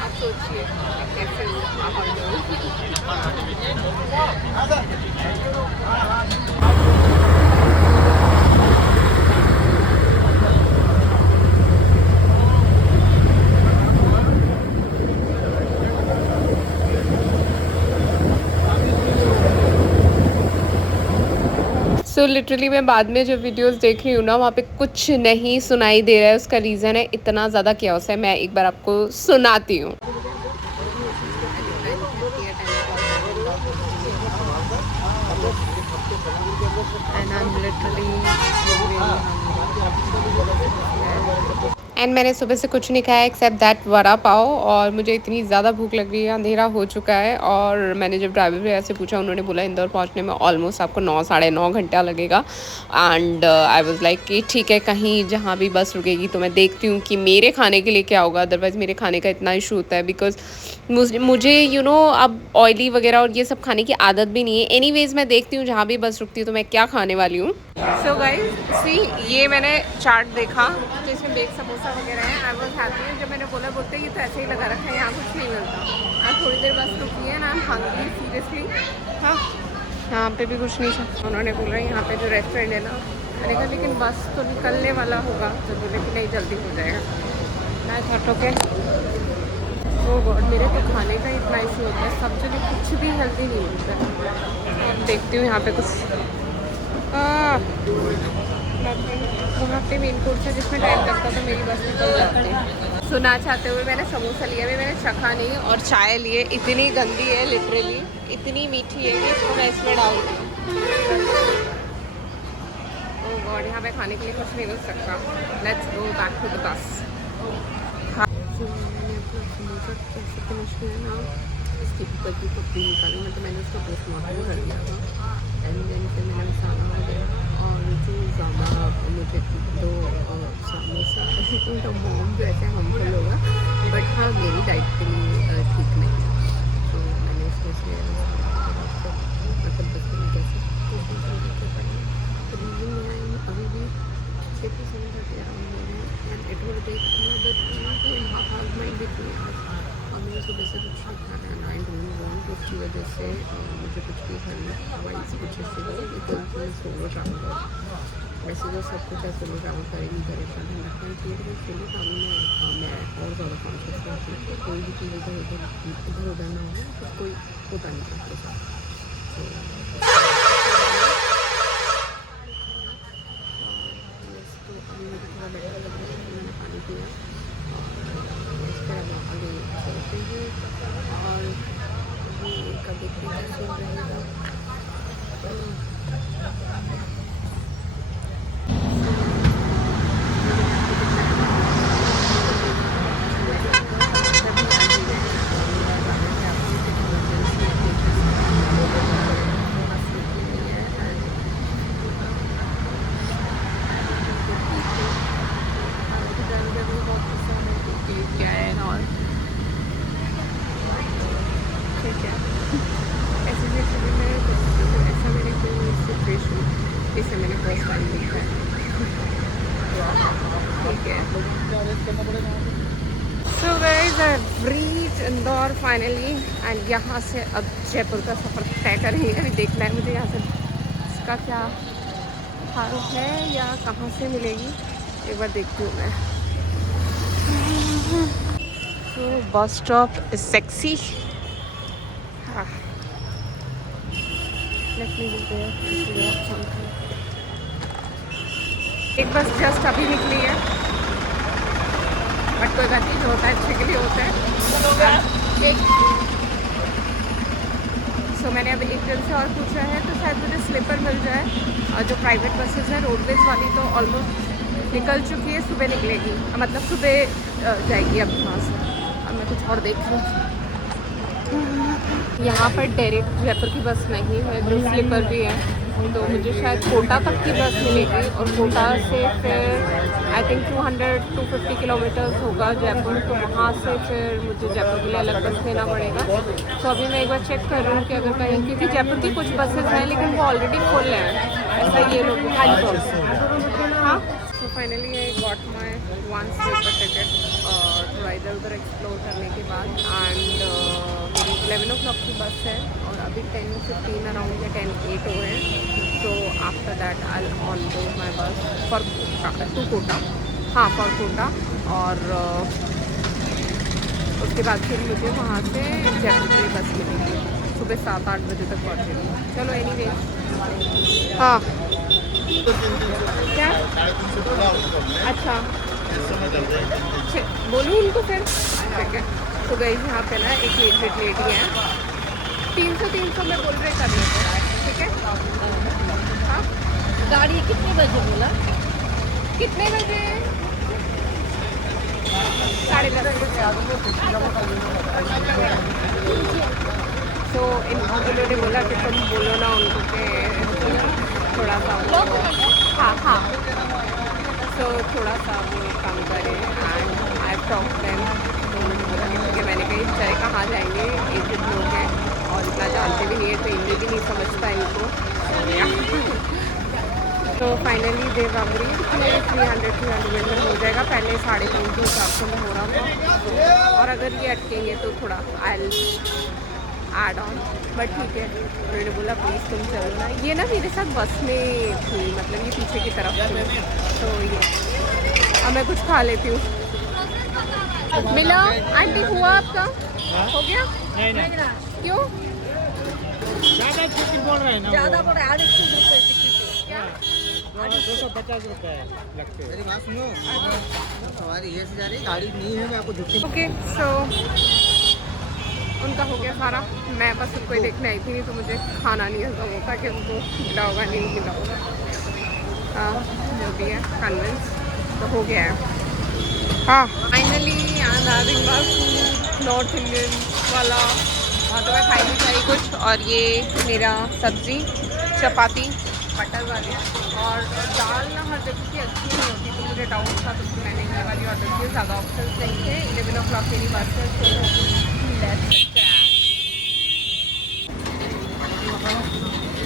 आप सोचिए कैसे माहौल हो. सो लिटरली मैं बाद में जो वीडियोस देख रही हूँ ना, वहाँ पे कुछ नहीं सुनाई दे रहा है. उसका रीज़न है इतना ज़्यादा क्योस है. मैं एक बार आपको सुनाती हूँ. एंड मैंने सुबह से कुछ नहीं खाया एक्सेप्ट दैट वड़ा पाव. और मुझे इतनी ज़्यादा भूख लग रही है, अंधेरा हो चुका है. और मैंने जब ड्राइवर भैया से पूछा, उन्होंने बोला इंदौर पहुंचने में ऑलमोस्ट आपको 9 साढ़े 9 घंटा लगेगा. एंड आई वाज लाइक कि ठीक है, कहीं जहाँ भी बस रुकेगी तो मैं देखती हूँ कि मेरे खाने के लिए क्या होगा. अदरवाइज़ मेरे खाने का इतना इशू होता है बिकॉज मुझे यू नो अब ऑयली वगैरह और ये सब खाने की आदत भी नहीं है. एनीवेज मैं देखती हूँ जहाँ भी बस रुकती हूँ तो मैं क्या खाने वाली हूँ. सो गाइस सी, ये मैंने चाट देखा जिसमें बेक समोसा वगैरह है. I was happy. जब मैंने बोला, बोलते ये तो ऐसे ही लगा रखा है, यहाँ कुछ नहीं मिलता. और थोड़ी देर बस रुकी है ना, हंग्री सीरियसली. हाँ, यहाँ पे भी कुछ नहीं था. उन्होंने बोला यहाँ पे जो रेस्टोरेंट है ना, मैंने कहा लेकिन बस तो निकलने वाला होगा. तो बोले कि नहीं, जल्दी हो जाएगा. मैं थॉट ओके. ओ गॉड, मेरे तो खाने का इतना इशू होता है, सब जगह कुछ भी हेल्दी नहीं मिलता है. देखती हूँ यहाँ पे कुछ वहाँ पे मेन कोर्ट है जिसमें टाइम लगता तो मेरी बस निकल जाती. सुना चाहते हुए मैंने समोसा लिया भी, मैंने चखा नहीं. और चाय लिए, इतनी गंदी है लिटरली, इतनी मीठी है कि इसको मैं इसमें डाल दूँ. ओह गॉड, यहाँ पे खाने के लिए कुछ नहीं मिल सकता. Let's go back to the bus. मैंने अपना समोसा कैसे फिनिश किया ना, इसकी ऊपर की पपड़ी निकाली. मतलब मैंने उसको पोस्टमार्टम कर दिया था. एंड देन फिर मैंने मसाला वगैरह और जो ज़्यादा मुझे 2 समोसा तो मोम जो ऐसे हमफुल होगा, बट हाँ मेरी डाइट के लिए ठीक नहीं है. तो मैंने इसमें से मतलब 10 मिनट कैसे रीजन में अभी भी 6% अराउंड हो रहे हैं. And it will take another 2.5 hours might be 3 hours. और मुझे सुबह से कुछ नहीं खाना है. आई डोंट वांट, उसकी वजह से मुझे कुछ भी खाना हवाई से कुछ ऐसे बिकॉज मैं सोलो ट्रैवल कर. वैसे तो सब कुछ है, सोलो ट्रैवल करेंगे, घर का ध्यान रखना चाहिए. लेकिन सोलो ट्रैवल में मैं और ज़्यादा कॉन्शियस रहती हूँ कि कोई भी चीज़ इधर उधर ना हो, तो कोई होता नहीं आपके साथ. तो अभी मुझे थोड़ा बेटर लग रहा है. मैंने पानी पिया और इस तरह आगे चलते हैं. और ये कभी कैसे सुन रहेगा. इसे मैंने फर्स्ट टाइम देखा है. ठीक है. So guys, I reach Indore finally. And यहाँ से अब जयपुर का सफ़र तय करेंगे. अभी देखना है मुझे यहाँ से इसका क्या हाल है या कहाँ से मिलेगी, एक बार देखती हूँ मैं. सो बस स्टॉप इज सेक्सी. हाँ, एक बस जस्ट अभी निकली है, बट कोई बात नहीं, जो होता है अच्छे के लिए होता है. सो मैंने अब एक जन से और पूछा है तो शायद मुझे स्लीपर मिल जाए. और जो प्राइवेट बसेस हैं रोडवेज वाली तो ऑलमोस्ट निकल चुकी है, सुबह निकलेगी, मतलब सुबह जाएगी अब यहाँ से. अब मैं कुछ और देख लूँ. यहाँ पर डायरेक्ट जयपुर की बस नहीं है, जो स्लीपर भी है, तो मुझे शायद कोटा तक की बस मिलेगी और कोटा से फिर आई थिंक 200-250 किलोमीटर्स होगा जयपुर, तो वहाँ से फिर मुझे जयपुर के लिए अलग बस लेना पड़ेगा। तो अभी मैं एक बार चेक कर रही हूँ कि अगर कहीं, क्योंकि जयपुर की कुछ बसेस हैं लेकिन वो ऑलरेडी फुल हैं, ऐसा ये लोग हाँ। तो finally I got my 1 sleeper ticket और थोड़ा इधर उधर एक्सप्लोर करने के बाद, एंड मेरी 11 o'clock की बस है और अभी 10:15 अराउंड या 10:08 हो रहे हैं। तो after that I on board my bus for to Kota, हाँ फॉर कोटा, और उसके बाद फिर मुझे वहाँ से जयपुर के लिए बस मिलेगी, सुबह 7-8 बजे तक पहुँचेगी। चलो एनीवे, हाँ क्या अच्छा बोलूँ उनको फिर, ठीक है। तो गई यहाँ पे ना एक एजेड लेडी है, 300 में बोल रहे करने को, ठीक है। हाँ गाड़ी कितने बजे बोला? कितने बजे? 10:30। तो इन्होंने बोला कि तुम बोलो ना उनको कि थोड़ा सा हाँ हाँ, तो थोड़ा सा वो काम करें, एंड आई टॉक देम। तो मुझे बोला कि मैंने कही चाहे कहाँ जाएंगे, एजेड लोग हैं और इतना जानते भी नहीं है, तो इनमें भी नहीं समझता इनको। तो फाइनली देव अग्री 300 में हो जाएगा, पहले 3.5 के हिसाब से मैं हो रहा था, और अगर ये अटकेंगे तो थोड़ा आई एड ऑन, बट ठीक है। उन्होंने बोला प्लीज़ तुम चलो ना, ये ना मेरे साथ बस में थी, मतलब ये पीछे की तरफ थी, तो ये अब मैं कुछ खा लेती हूँ। मिला आंटी, हुआ आपका? हो गया? नहीं क्यों? ज़्यादा टिकट बोल रहे हैं ना, ज़्यादा पड़े 250 रुपये टिकट। क्या? 250 रुपये लगते हैं। मेरी बात सुनो, हमारी ये से जा रही गाड़ी नहीं है, मैं आपको झुकी। ओके सो उनका हो गया सारा, मैं बस उनको ही देखने आई थी, नहीं तो मुझे खाना नहीं हजम होता कि उनको मिला होगा नहीं मिला होगा, जो भी है कन्विंस तो हो गया है। हाँ finally I am having north Indian वाला, वहाँ तो मैं खाई नहीं पाई कुछ, और ये मेरा सब्ज़ी चपाती बटर वाली, और दाल ना हर जगह की अच्छी नहीं होती, तो मुझे डाउट था, तो मैंने ये वाली ऑर्डर की। ज़्यादा ऑप्शन नहीं थे, 11 o'clock मेरी बस है,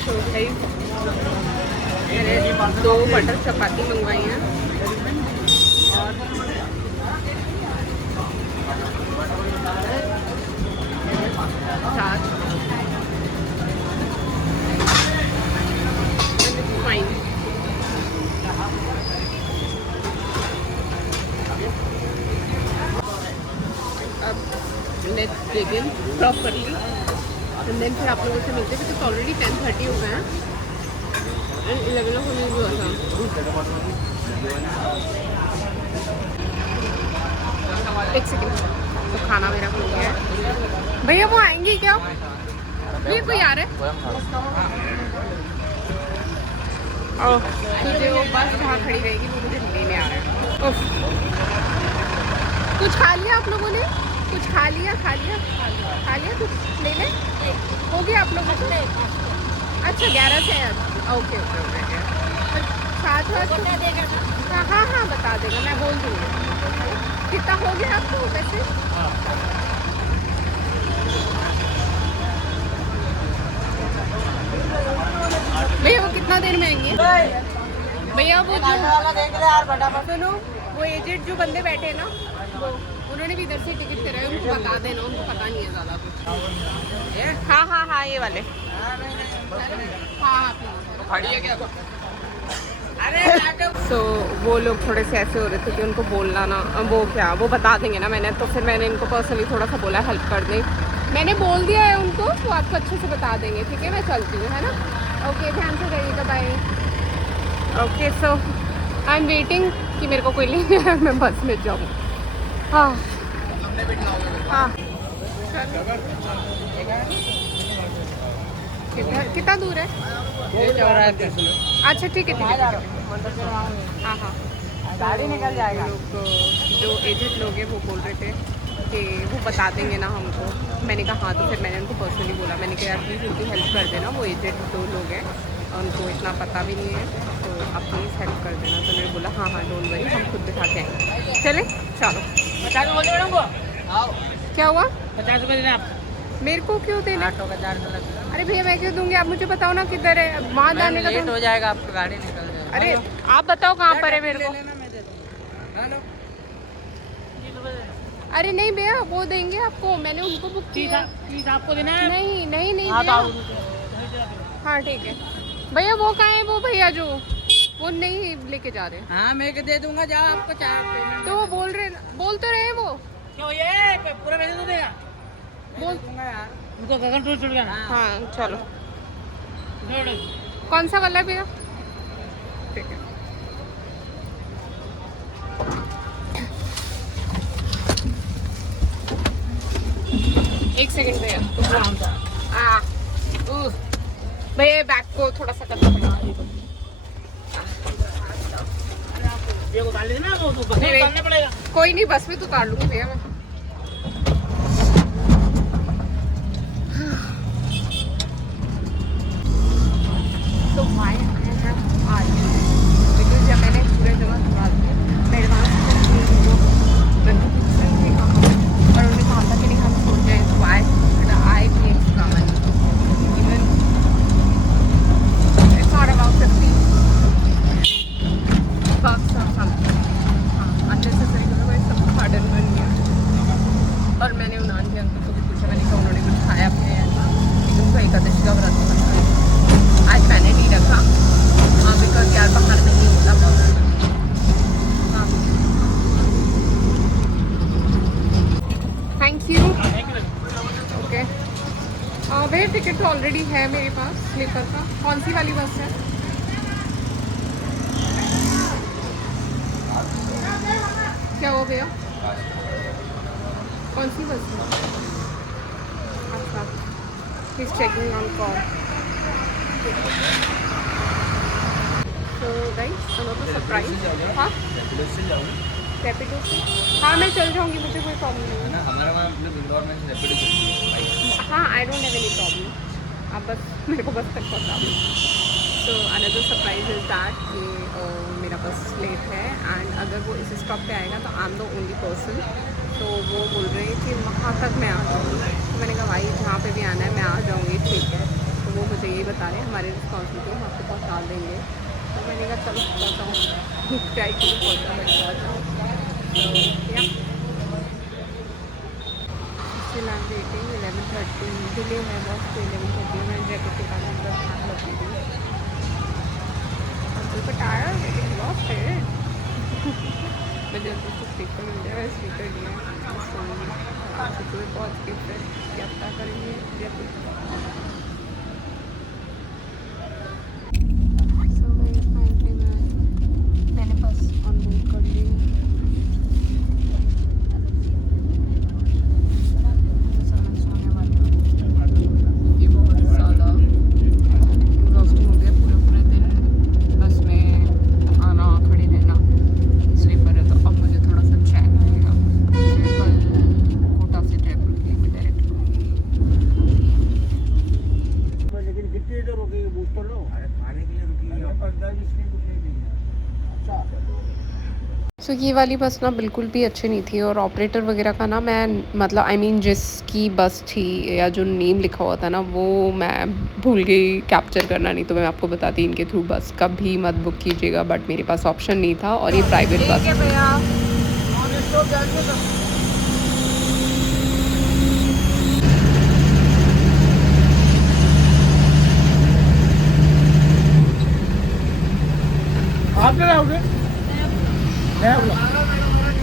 तो भाई मैंने 2 बटर चपाती मंगवाई हैं और साथ फाइन। अब let's begin properly, and then फिर आप लोगों से मिलते हैं, तो ऑलरेडी 10:30 हो गए हैं एंड 11 होने भी हुआ था। एक सेकेंड, तो खाना मेरा हो गया है। भैया वो आएंगे क्या? भैया कोई आ रहा है? ओह मुझे वो बस जहाँ खड़ी रहेगी वो मुझे लेने आ रहा है। कुछ खा लिया आप लोगों ने? कुछ खा लिया कुछ ले लें? हो गया आप लोगों को? अच्छा 11 से ओके ओके ओके, साथ हाँ बता देगा, मैं बोल दूँगी। कितना हो गया आपको वैसे? भैया वो कितना देर में आएंगे? भैया वो जो सुनो, वो एजेड जो बंदे बैठे हैं ना, वो उन्होंने भी इधर से टिकट कराया, उनको बता देना, उनको पता नहीं है ज़्यादा कुछ। हाँ ये वाले हाँ खड़ी है क्या? सो वो लोग थोड़े से ऐसे हो रहे थे कि उनको बोलना ना, वो बता देंगे ना, मैंने तो फिर मैंने इनको पर्सनली थोड़ा सा बोला हेल्प कर दें, मैंने बोल दिया है उनको, वो आपको अच्छे से बता देंगे, ठीक है। मैं चलती हूँ, है ना? ओके ध्यान से जाइएगा, bye. Okay so I am waiting कि मेरे को कोई लेने आए, मैं बस में जाऊँ। हाँ कितना दूर है? अच्छा ठीक है हाँ गाड़ी निकल जाएगा। लोग जो एजेड लोग हैं वो बोल रहे थे कि वो बता देंगे ना हमको। मैंने कहा हाँ, तो फिर मैंने उनको पर्सनली बोला, मैंने कहा यार प्लीज़ उनकी हेल्प कर देना, वो एजेड 2 लोग हैं, उनको इतना पता भी नहीं है, तो आप प्लीज़ हेल्प कर देना। तो मैंने बोला हाँ हाँ डोंट वरी, हम खुद बिठा के आएंगे। चले चलो। 50 बोल मैडम को। आओ क्या हुआ? 50 रुपये देना आप। मेरे को क्यों देना? ऑटो का चार्ज लगेगा। अरे भैया मैं क्यों दूंगी, आप मुझे बताओ ना किधर है, वहाँ जाने का लेट तो... हो जाएगा, आपकी गाड़ी निकल जाएगी। अरे आप बताओ कहाँ पर है मेरे को। हेलो। अरे नहीं भैया, वो देंगे आपको, मैंने उनको बुक किया। फीस आपको देना है? नहीं नहीं नहीं भैया। हाँ ठीक है भैया। वो कहाँ है वो भैया जो वो नहीं लेके जा रहे? हाँ मैं दे दूंगा, जाओ आपको चार्ज पेमेंट। तो वो बोल तो रहे वो। क्यों ये पूरा पैसे तो देगा? बोल दूंगा यार, उनको गगन टूट छूट गया। हाँ चलो। कौन सा वाला है भैया? ठीक है। एक सेकंड भैया। भैया बैग को थोड़ा सा करना पड़ेगा। कोई नहीं, बस में तो उतार लूंगी भैया मैं। तो भाई आज बिकॉज जब मैंने पूरे जगह करवा दिया, मैं एडवांस और उन्होंने कहा था कि नहीं हम सोच रहे हैं, तो आई भी extra money, even it's not about 50 bucks or something। हाँ अननेसेसरी कोई सब गार्डन बन गया। और मैंने उन आंटी अंकल को भी पूछा, मैंने कहा उन्होंने कुछ खाया अपने, लेकिन उनको एकादशी का व्रत था, आज मैंने नहीं रखा। हाँ बिकॉज यार बाहर नहीं होता बहुत। हाँ थैंक यू। ओके भैया टिकट तो ऑलरेडी है मेरे पास स्लीपर का। कौन सी वाली बस है? क्या हुआ भैया? कौन सी बस है? अच्छा he is checking on call. तो गाइस अनदर सरप्राइज। हाँ रैपिडो से? हाँ मैं चल जाऊँगी, मुझे कोई प्रॉब्लम नहीं है। हमारा मतलब इंदौर में रैपिडो चलती है। हाँ I don't have any problem, आप बस मेरे को बस तक पहुँचा दो। तो अनदर सरप्राइज इज दैट कि मेरा बस लेट है, एंड अगर वो इस स्टॉप पे आएगा तो I am the only person. तो वो बोल रहे हैं कि वहाँ तक मैं आ जाऊँगी। तो मैंने कहा भाई जहाँ पे भी आना है मैं आ जाऊँगी, ठीक है। तो वो मुझे यही बता रहे हैं हमारी रिस्पॉन्सिबिलिटी है, हम आपको पहुँचा देंगे। तो मैंने कहा चलो पहुँचाऊँ, ट्राई करूँ पहुँचा, मैं पहुँचाऊँ। तो या still I am waiting 11:30 delay है बस तो 11:30 मैं जयपुर के कारण बस हाथ लगी थी। I'm tired, getting lost है। मैं जयपुर से स्पीकर मिल जाए, स्पीकर लिया सुबह पहुँच के फिर यात्रा करेंगे जयपुर। मैंने बस ऑन बोर्ड कर ली। ये बहुत ज़्यादा एग्जॉस्टिंग हो गया, पूरे दिन बस में आना खड़ी रहना। स्लीपर है तो अब मुझे थोड़ा सा चैन आएगा। मैं कल कोटा से जयपुर के लिए डायरेक्ट लेकिन कितनी देर हो गई? बूझ तो लो। खाने के लिए रुकी है 15-20 मिनट रुकेगी। अच्छा सो ये वाली बस ना बिल्कुल भी अच्छी नहीं थी, और ऑपरेटर वगैरह का ना मैं मतलब आई मीन जिसकी बस थी या जो नेम लिखा हुआ था ना वो मैं भूल गई कैप्चर करना, नहीं तो मैं आपको बताती इनके थ्रू बस कभी मत बुक कीजिएगा। बट मेरे पास ऑप्शन नहीं था, और ये प्राइवेट बस है। आप ले आओगे?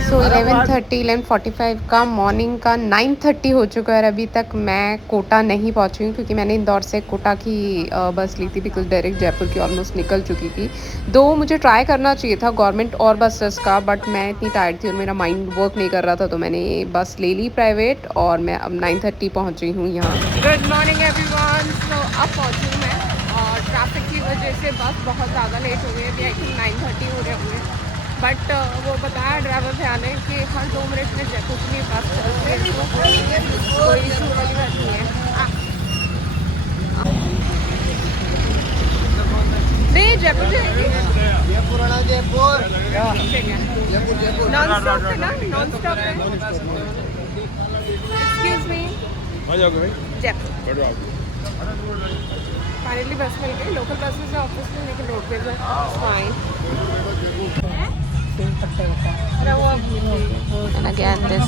सो 11:30 11:45 का मॉर्निंग का 9:30 हो चुका है, और अभी तक मैं कोटा नहीं पहुंची हूँ, क्योंकि मैंने इंदौर से कोटा की बस ली थी, बिकॉज डायरेक्ट जयपुर की ऑलमोस्ट निकल चुकी थी। दो मुझे ट्राई करना चाहिए था गवर्नमेंट और बसेस का, बट मैं इतनी टायर्ड थी और मेरा माइंड वर्क नहीं कर रहा था, तो मैंने बस ले ली प्राइवेट, और मैं अब 9:30 पहुँची हूँ यहाँ। Good morning everyone. सो अब पहुँची हूँ मैं, और ट्रैफिक की वजह से बस बहुत ज़्यादा लेट हो गई। अभी आई थिंक 9:30 हो रहे होंगे, बट वो बताया ड्राइवर भैया ने कि हर 2 मिनट में मैं जयपुर के लिए बस चलती है तो कोई इशू वाली बात नहीं है। नहीं जयपुर जाएंगे, नॉन स्टॉप है ना, नॉन स्टॉप है। एक्सक्यूज मी, आ जाओगे भाई, जयपुर बैठो आप। फाइनली बस मिल गई। लोकल बसेस है ऑफिस में, लेकिन रोडवेज है फाइन। And again this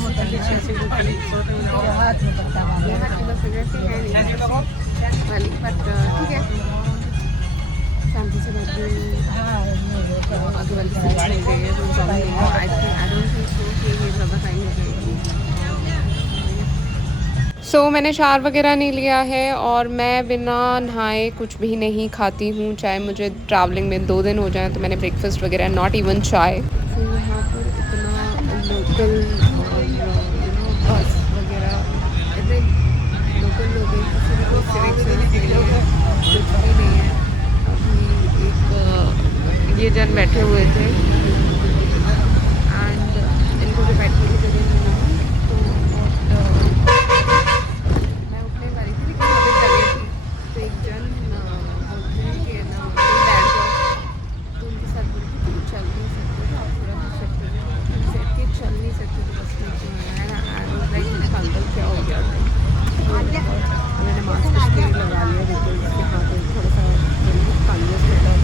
वाली, बट ठीक है, शांति से बैठ गई। आगे वाली सीट मिल गई है तो आई डोंट थिंक सो कि ये ज़्यादा टाइम हो जाएगी। सो मैंने शावर वगैरह नहीं लिया है और मैं बिना नहाए कुछ भी नहीं खाती हूँ, चाहे मुझे ट्रैवलिंग में 2 दिन हो जाए तो मैंने ब्रेकफास्ट वगैरह, नॉट इवन चाय। तो यहाँ पर इतना लोकल और बस वगैरह इतने लोकल लोग हैं, किसी को सिविक सेंस नहीं है, कुछ भी नहीं है। अभी एक ये जन बैठे हुए थे एंड इनको जो बैठने की जगह नहीं है तो मैं उठने वाली थी, लेकिन अभी जगह थी तो एक जन बोलते हैं कि ना बैठ जाओ, तो उनके साथ बोलती तुम चल नहीं सकते तो आप थोड़ा सा सकते हो, सेट के चल नहीं सकते तो बस नीचे आया लाइक अंकल क्या हो गया था। मैंने मास्क इसके लिए लगा लिया बिकॉज यहाँ पे थोड़ा सा कंजस्ट रहता है।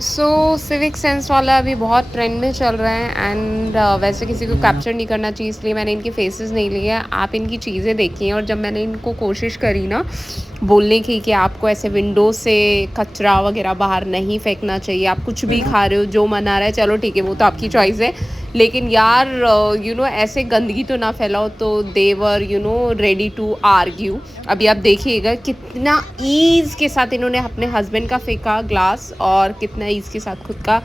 सो सिविक सेंस वाला अभी बहुत ट्रेंड में चल रहा है एंड वैसे किसी को कैप्चर नहीं करना चाहिए, इसलिए मैंने इनके फेसेस नहीं लिए। आप इनकी चीज़ें देखिए, और जब मैंने इनको कोशिश करी ना बोलने की कि आपको ऐसे विंडो से कचरा वगैरह बाहर नहीं फेंकना चाहिए, आप कुछ भी खा रहे हो जो मन आ रहा है चलो ठीक है वो तो आपकी चॉइस है, लेकिन यार यू नो ऐसे गंदगी तो ना फैलाओ। तो देवर you know ready to argue. अभी आप देखिएगा कितना ईज़ के साथ इन्होंने अपने हस्बैंड का फेंका ग्लास और कितना ईज़ के साथ खुद का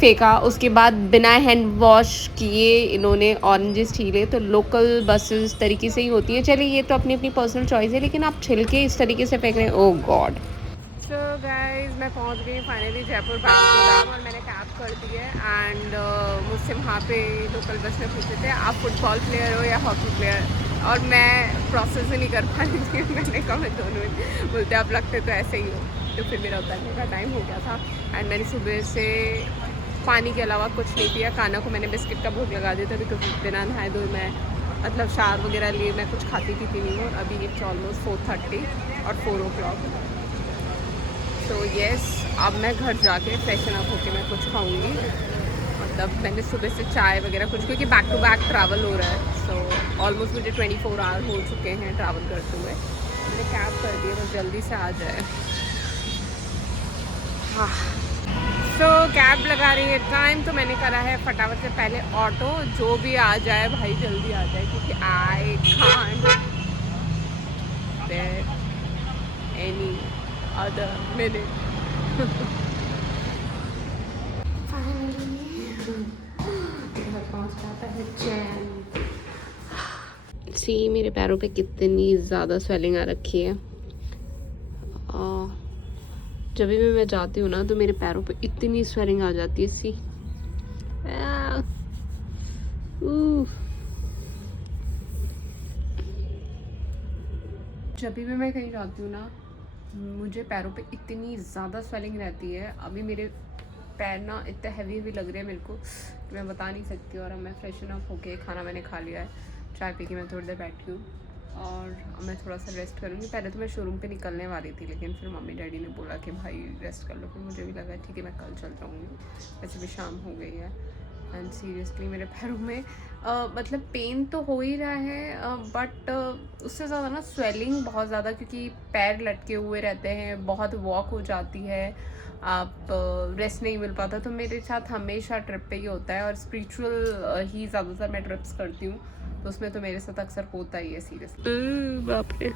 फेंका। उसके बाद बिना हैंड वॉश किए इन्होंने ऑरेंजेस छीले। तो लोकल बसेस तरीके से ही होती है, चलिए ये तो अपनी अपनी पर्सनल चॉइस है, लेकिन आप छिलके इस तरीके से फेंक रहे हैं, ओह गॉड। सो गाइज मैं पहुंच गई फाइनली जयपुर बागोदाम और मैंने कैब कर दी है एंड मुझसे वहाँ पे लोकल बस में पूछे थे आप फुटबॉल प्लेयर हो या हॉकी प्लेयर, और मैं प्रोसेस ही नहीं कर पा रही थी। मैंने कहा मैं दोनों ही, बोलते आप लगते तो ऐसे ही हो। तो फिर मेरा उतरने का टाइम हो गया था एंड मैंने सुबह से पानी के अलावा कुछ नहीं पिया। काना को मैंने बिस्किट का भोग लगा दिया था बिकॉज बिना नहाए धोए मैं मतलब शावर वगैरह लिए मैं कुछ खाती पीती नहीं हूँ। अभी इट्स ऑलमोस्ट 4:30 और 4 o'clock। तो येस अब मैं घर जाके फ्रेशन अप होके मैं कुछ खाऊंगी। मतलब मैंने सुबह से चाय वगैरह कुछ, क्योंकि बैक टू बैक ट्रैवल हो रहा है। सो ऑलमोस्ट मुझे 24 आवर हो चुके हैं ट्रैवल करते हुए। मैंने कैब कर दी है, बस जल्दी से आ जाए। हाँ सो कैब लगा रही है टाइम, तो मैंने करा है फटाफट से पहले ऑटो, जो भी आ जाए भाई जल्दी आ जाए, क्योंकि I can't bear any other minute। See मेरे पैरों पे कितनी ज़्यादा स्वेलिंग आ रखी है। जब भी मैं जाती हूँ ना तो मेरे पैरों पे इतनी स्वेलिंग आ जाती है। सी जब भी मैं कहीं जाती हूँ ना मुझे पैरों पे इतनी ज़्यादा स्वेलिंग रहती है। अभी मेरे पैर ना इतने हैवी हैवी लग रहे हैं मेरे को, मैं बता नहीं सकती। और अब मैं फ्रेशन अप होके खाना मैंने खा लिया है, चाय पी के मैं थोड़ी देर बैठी हूँ और अब मैं थोड़ा सा रेस्ट करूँगी। पहले तो मैं शोरूम पे निकलने वाली थी, लेकिन फिर मम्मी डैडी ने बोला कि भाई रेस्ट कर लो, फिर मुझे भी लगा ठीक है मैं कल चल जाऊँगी। वैसे भी शाम हो गई है एंड सीरियसली मेरे पैरों में मतलब पेन तो हो ही रहा है बट उससे ज़्यादा ना स्वेलिंग बहुत ज़्यादा, क्योंकि पैर लटके हुए रहते हैं, बहुत वॉक हो जाती है, आप रेस्ट नहीं मिल पाता। तो मेरे साथ हमेशा ट्रिप पे ही होता है और स्पिरिचुअल ही ज़्यादातर मैं ट्रिप्स करती हूँ, तो उसमें तो मेरे साथ अक्सर होता ही है सीरियसली। बाप रे,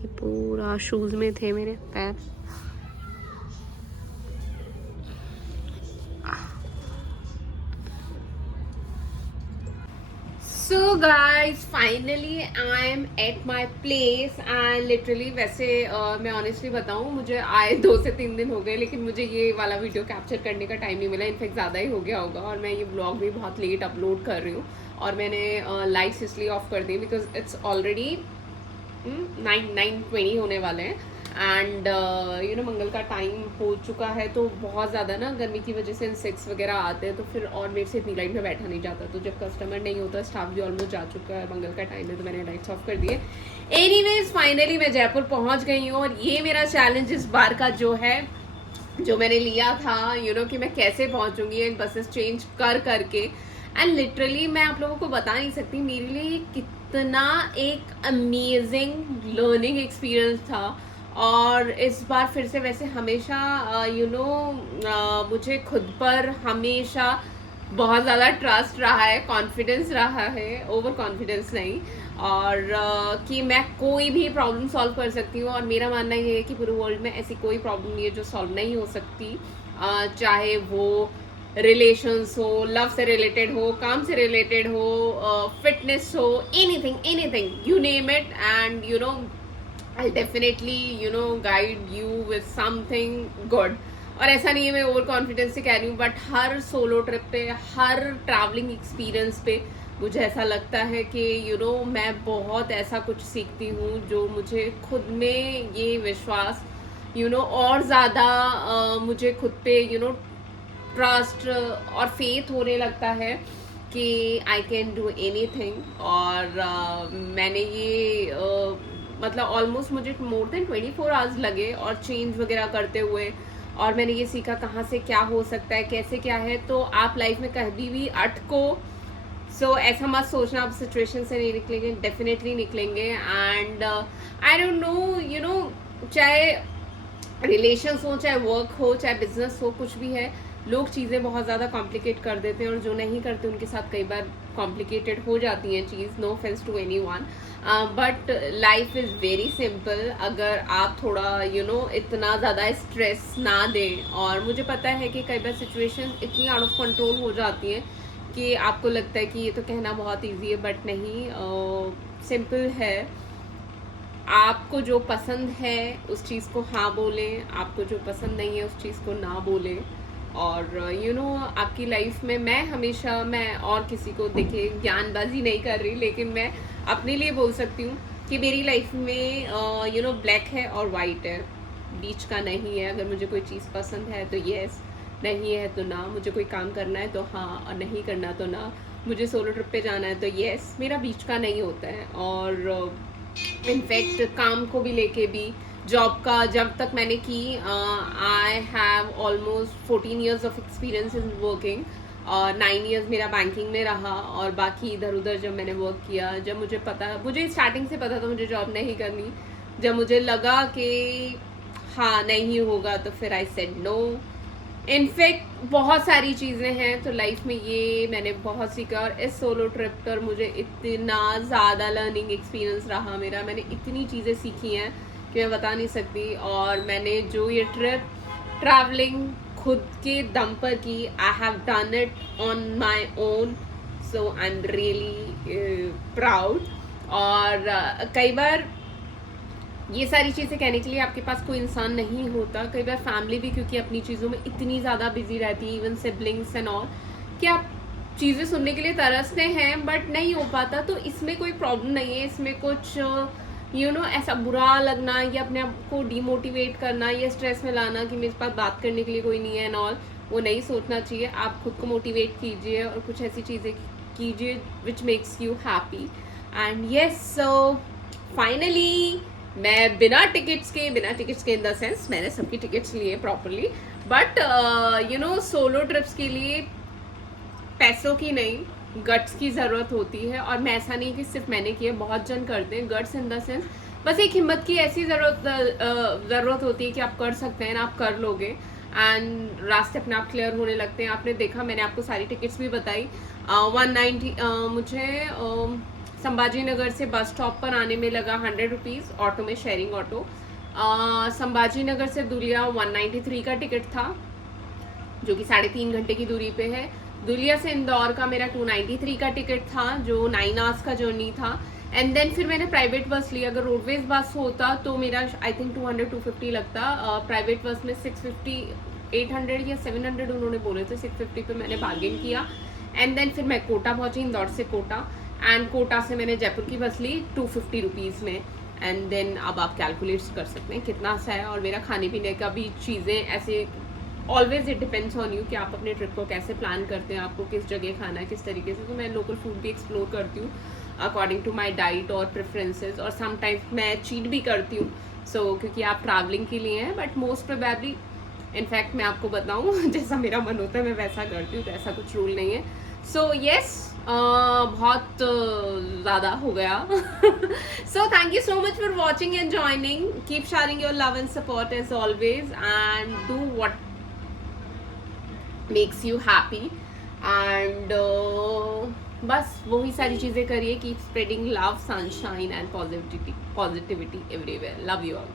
ये पूरा शूज़ में थे मेरे पैर। सो So guys, finally I am at my place and literally वैसे मैं honestly बताऊँ, मुझे आए 2 से 3 दिन हो गए, लेकिन मुझे ये वाला वीडियो कैप्चर करने का टाइम नहीं मिला. इनफैक्ट ज़्यादा ही हो गया होगा, और मैं ये ब्लॉग भी बहुत लेट अपलोड कर रही हूँ. और मैंने लाइट्स इसलिए ऑफ कर दी बिकॉज इट्स ऑलरेडी 9:20 होने वाले हैं. एंड मंगल का टाइम हो चुका है, तो बहुत ज़्यादा ना गर्मी की वजह से इंसेक्ट्स वगैरह आते हैं, तो फिर और मेरे से इतनी लाइट में बैठा नहीं जाता. तो जब कस्टमर नहीं होता, स्टाफ भी ऑलमोस्ट जा चुका है, मंगल का टाइम है, तो मैंने लाइट्स ऑफ कर दिए. एनीवेज फाइनली मैं जयपुर पहुंच गई हूँ, और ये मेरा चैलेंज इस बार का जो है, जो मैंने लिया था कि मैं कैसे पहुँचूँगी इन बसेस चेंज कर करके. एंड लिटरली मैं आप लोगों को बता नहीं सकती मेरे लिए कितना एक अमेजिंग लर्निंग एक्सपीरियंस था. और इस बार फिर से वैसे हमेशा मुझे खुद पर हमेशा बहुत ज़्यादा ट्रस्ट रहा है, कॉन्फिडेंस रहा है, ओवर कॉन्फिडेंस नहीं. और कि मैं कोई भी प्रॉब्लम सॉल्व कर सकती हूँ. और मेरा मानना ये है कि पूरे वर्ल्ड में ऐसी कोई प्रॉब्लम नहीं है जो सॉल्व नहीं हो सकती, चाहे वो रिलेशंस हो, लव से रिलेटेड हो, काम से रिलेटेड हो, फिटनेस हो, anything you name it. And I'll definitely guide you with something good. और ऐसा नहीं है मैं ओवर कॉन्फिडेंस से कह रही हूँ, बट हर सोलो ट्रिप पे, हर ट्रैवलिंग एक्सपीरियंस पे मुझे ऐसा लगता है कि मैं बहुत ऐसा कुछ सीखती हूँ जो मुझे खुद में ये विश्वास और ज़्यादा मुझे खुद पे ट्रस्ट और फेथ होने लगता है कि आई कैन डू एनीथिंग. और मैंने ये मतलब ऑलमोस्ट मुझे मोर देन 24 आवर्स लगे और चेंज वगैरह करते हुए. और मैंने ये सीखा कहाँ से क्या हो सकता है, कैसे क्या है. तो आप लाइफ में कभी भी अटको, सो ऐसा मत सोचना आप सिचुएशन से नहीं निकलेंगे, डेफिनेटली निकलेंगे. एंड आई डोंट नो चाहे रिलेशंस हो, चाहे वर्क हो, चाहे बिजनेस हो, कुछ भी है, लोग चीज़ें बहुत ज़्यादा कॉम्प्लिकेट कर देते हैं, और जो नहीं करते उनके साथ कई बार कॉम्प्लिकेटेड हो जाती हैं चीज़. No offence to anyone, but life is very simple अगर आप थोड़ा इतना ज़्यादा स्ट्रेस ना दें. और मुझे पता है कि कई बार सिचुएशन इतनी आउट ऑफ कंट्रोल हो जाती हैं कि आपको लगता है कि ये तो कहना बहुत ईजी है, बट नहीं, सिंपल है. आपको जो पसंद है उस चीज़ को हाँ बोलें, आपको जो पसंद नहीं है उस चीज़ को ना बोलें. और आपकी लाइफ में मैं और किसी को देखिए ज्ञानबाजी नहीं कर रही, लेकिन मैं अपने लिए बोल सकती हूँ कि मेरी लाइफ में ब्लैक है और वाइट है, बीच का नहीं है. अगर मुझे कोई चीज़ पसंद है तो येस, नहीं है तो ना. मुझे कोई काम करना है तो हाँ, और नहीं करना तो ना. मुझे सोलो ट्रिप पे जाना है तो येस, मेरा बीच का नहीं होता है. और इनफैक्ट काम को भी लेके भी, जॉब का जब तक मैंने की, I have almost 14 years of experience in working. और 9 years मेरा बैंकिंग में रहा, और बाकी इधर उधर जब मैंने वर्क किया, जब मुझे स्टार्टिंग से पता था मुझे जॉब नहीं करनी. जब मुझे लगा कि हाँ नहीं होगा, तो फिर आई सेड नो. इनफैक्ट बहुत सारी चीज़ें हैं, तो लाइफ में ये मैंने बहुत सीखा. और इस सोलो ट्रिप पर मुझे इतना ज़्यादा लर्निंग एक्सपीरियंस रहा मेरा, मैंने इतनी चीज़ें सीखी हैं कि मैं बता नहीं सकती. और मैंने जो ये ट्रिप ट्रैवलिंग खुद के दम पर की, I have done it on my own, so I am really proud. और कई बार ये सारी चीज़ें कहने के लिए आपके पास कोई इंसान नहीं होता. कई बार फैमिली भी, क्योंकि अपनी चीज़ों में इतनी ज़्यादा बिजी रहती है, इवन सिबलिंग्स एंड ऑल, कि आप चीज़ें सुनने के लिए तरसते हैं बट नहीं हो पाता. तो इसमें कोई प्रॉब्लम नहीं है, इसमें कुछ ऐसा बुरा लगना या अपने आप को डीमोटिवेट करना या स्ट्रेस में लाना कि मेरे पास बात करने के लिए कोई नहीं है एंड ऑल, वो नहीं सोचना चाहिए. आप खुद को मोटिवेट कीजिए और कुछ ऐसी चीज़ें कीजिए which makes you happy. And yes, so finally मैं बिना टिकट्स के इन द सेंस मैंने सबकी टिकट्स लिए प्रॉपरली, बट सोलो ट्रिप्स के लिए पैसों की नहीं, गट्स की ज़रूरत होती है. और मैं ऐसा नहीं कि सिर्फ मैंने किया, बहुत जन करते हैं. गट्स इन द सेंस बस एक हिम्मत की ऐसी ज़रूरत होती है कि आप कर सकते हैं, आप कर लोगे, एंड रास्ते अपने आप क्लियर होने लगते हैं. आपने देखा, मैंने आपको सारी टिकट्स भी बताई. 190 मुझे संभाजी नगर से बस स्टॉप पर आने में लगा 100 रुपीज़, ऑटो में, शेयरिंग ऑटो. संभाजी नगर से दुलिया 193 का टिकट था, जो कि 3.5 घंटे की दूरी पे है. दुलिया से इंदौर का मेरा 293 का टिकट था, जो 9 आवर्स का जर्नी था। एंड देन फिर मैंने प्राइवेट बस ली। अगर रोडवेज बस होता तो मेरा आई थिंक 200-250 लगता। प्राइवेट बस में 650, 800 या 700 उन्होंने बोले थे, 650 पे मैंने बार्गेन किया। एंड देन फिर मैं कोटा पहुंची, इंदौर से कोटा, एंड कोटा से मैंने जयपुर की बस ली 250 रुपीज़ में। एंड देन अब आप कैलकुलेट कर सकते हैं कितना सा है। और मेरा खाने पीने का भी चीज़ें ऐसे always it depends on you कि आप अपने ट्रिप को कैसे प्लान करते हैं, आपको किस जगह खाना है, किस तरीके से। तो मैं लोकल फूड भी एक्सप्लोर करती हूँ अकॉर्डिंग टू माई डाइट और प्रेफरेंसेस, और समटाइम्स मैं चीट भी करती हूँ। क्योंकि आप ट्रैवलिंग के लिए हैं, बट मोस्ट प्रोबेबली इनफैक्ट मैं आपको बताऊँ जैसा मेरा मन होता है मैं वैसा करती हूँ, तो ऐसा कुछ रूल नहीं है। येस बहुत ज़्यादा हो गया। Thank you so much for watching and joining. Keep sharing your love and support as always, and do what makes you happy, and बस वही सारी चीज़ें करिए। Keep spreading love, sunshine and positivity everywhere. Love you all.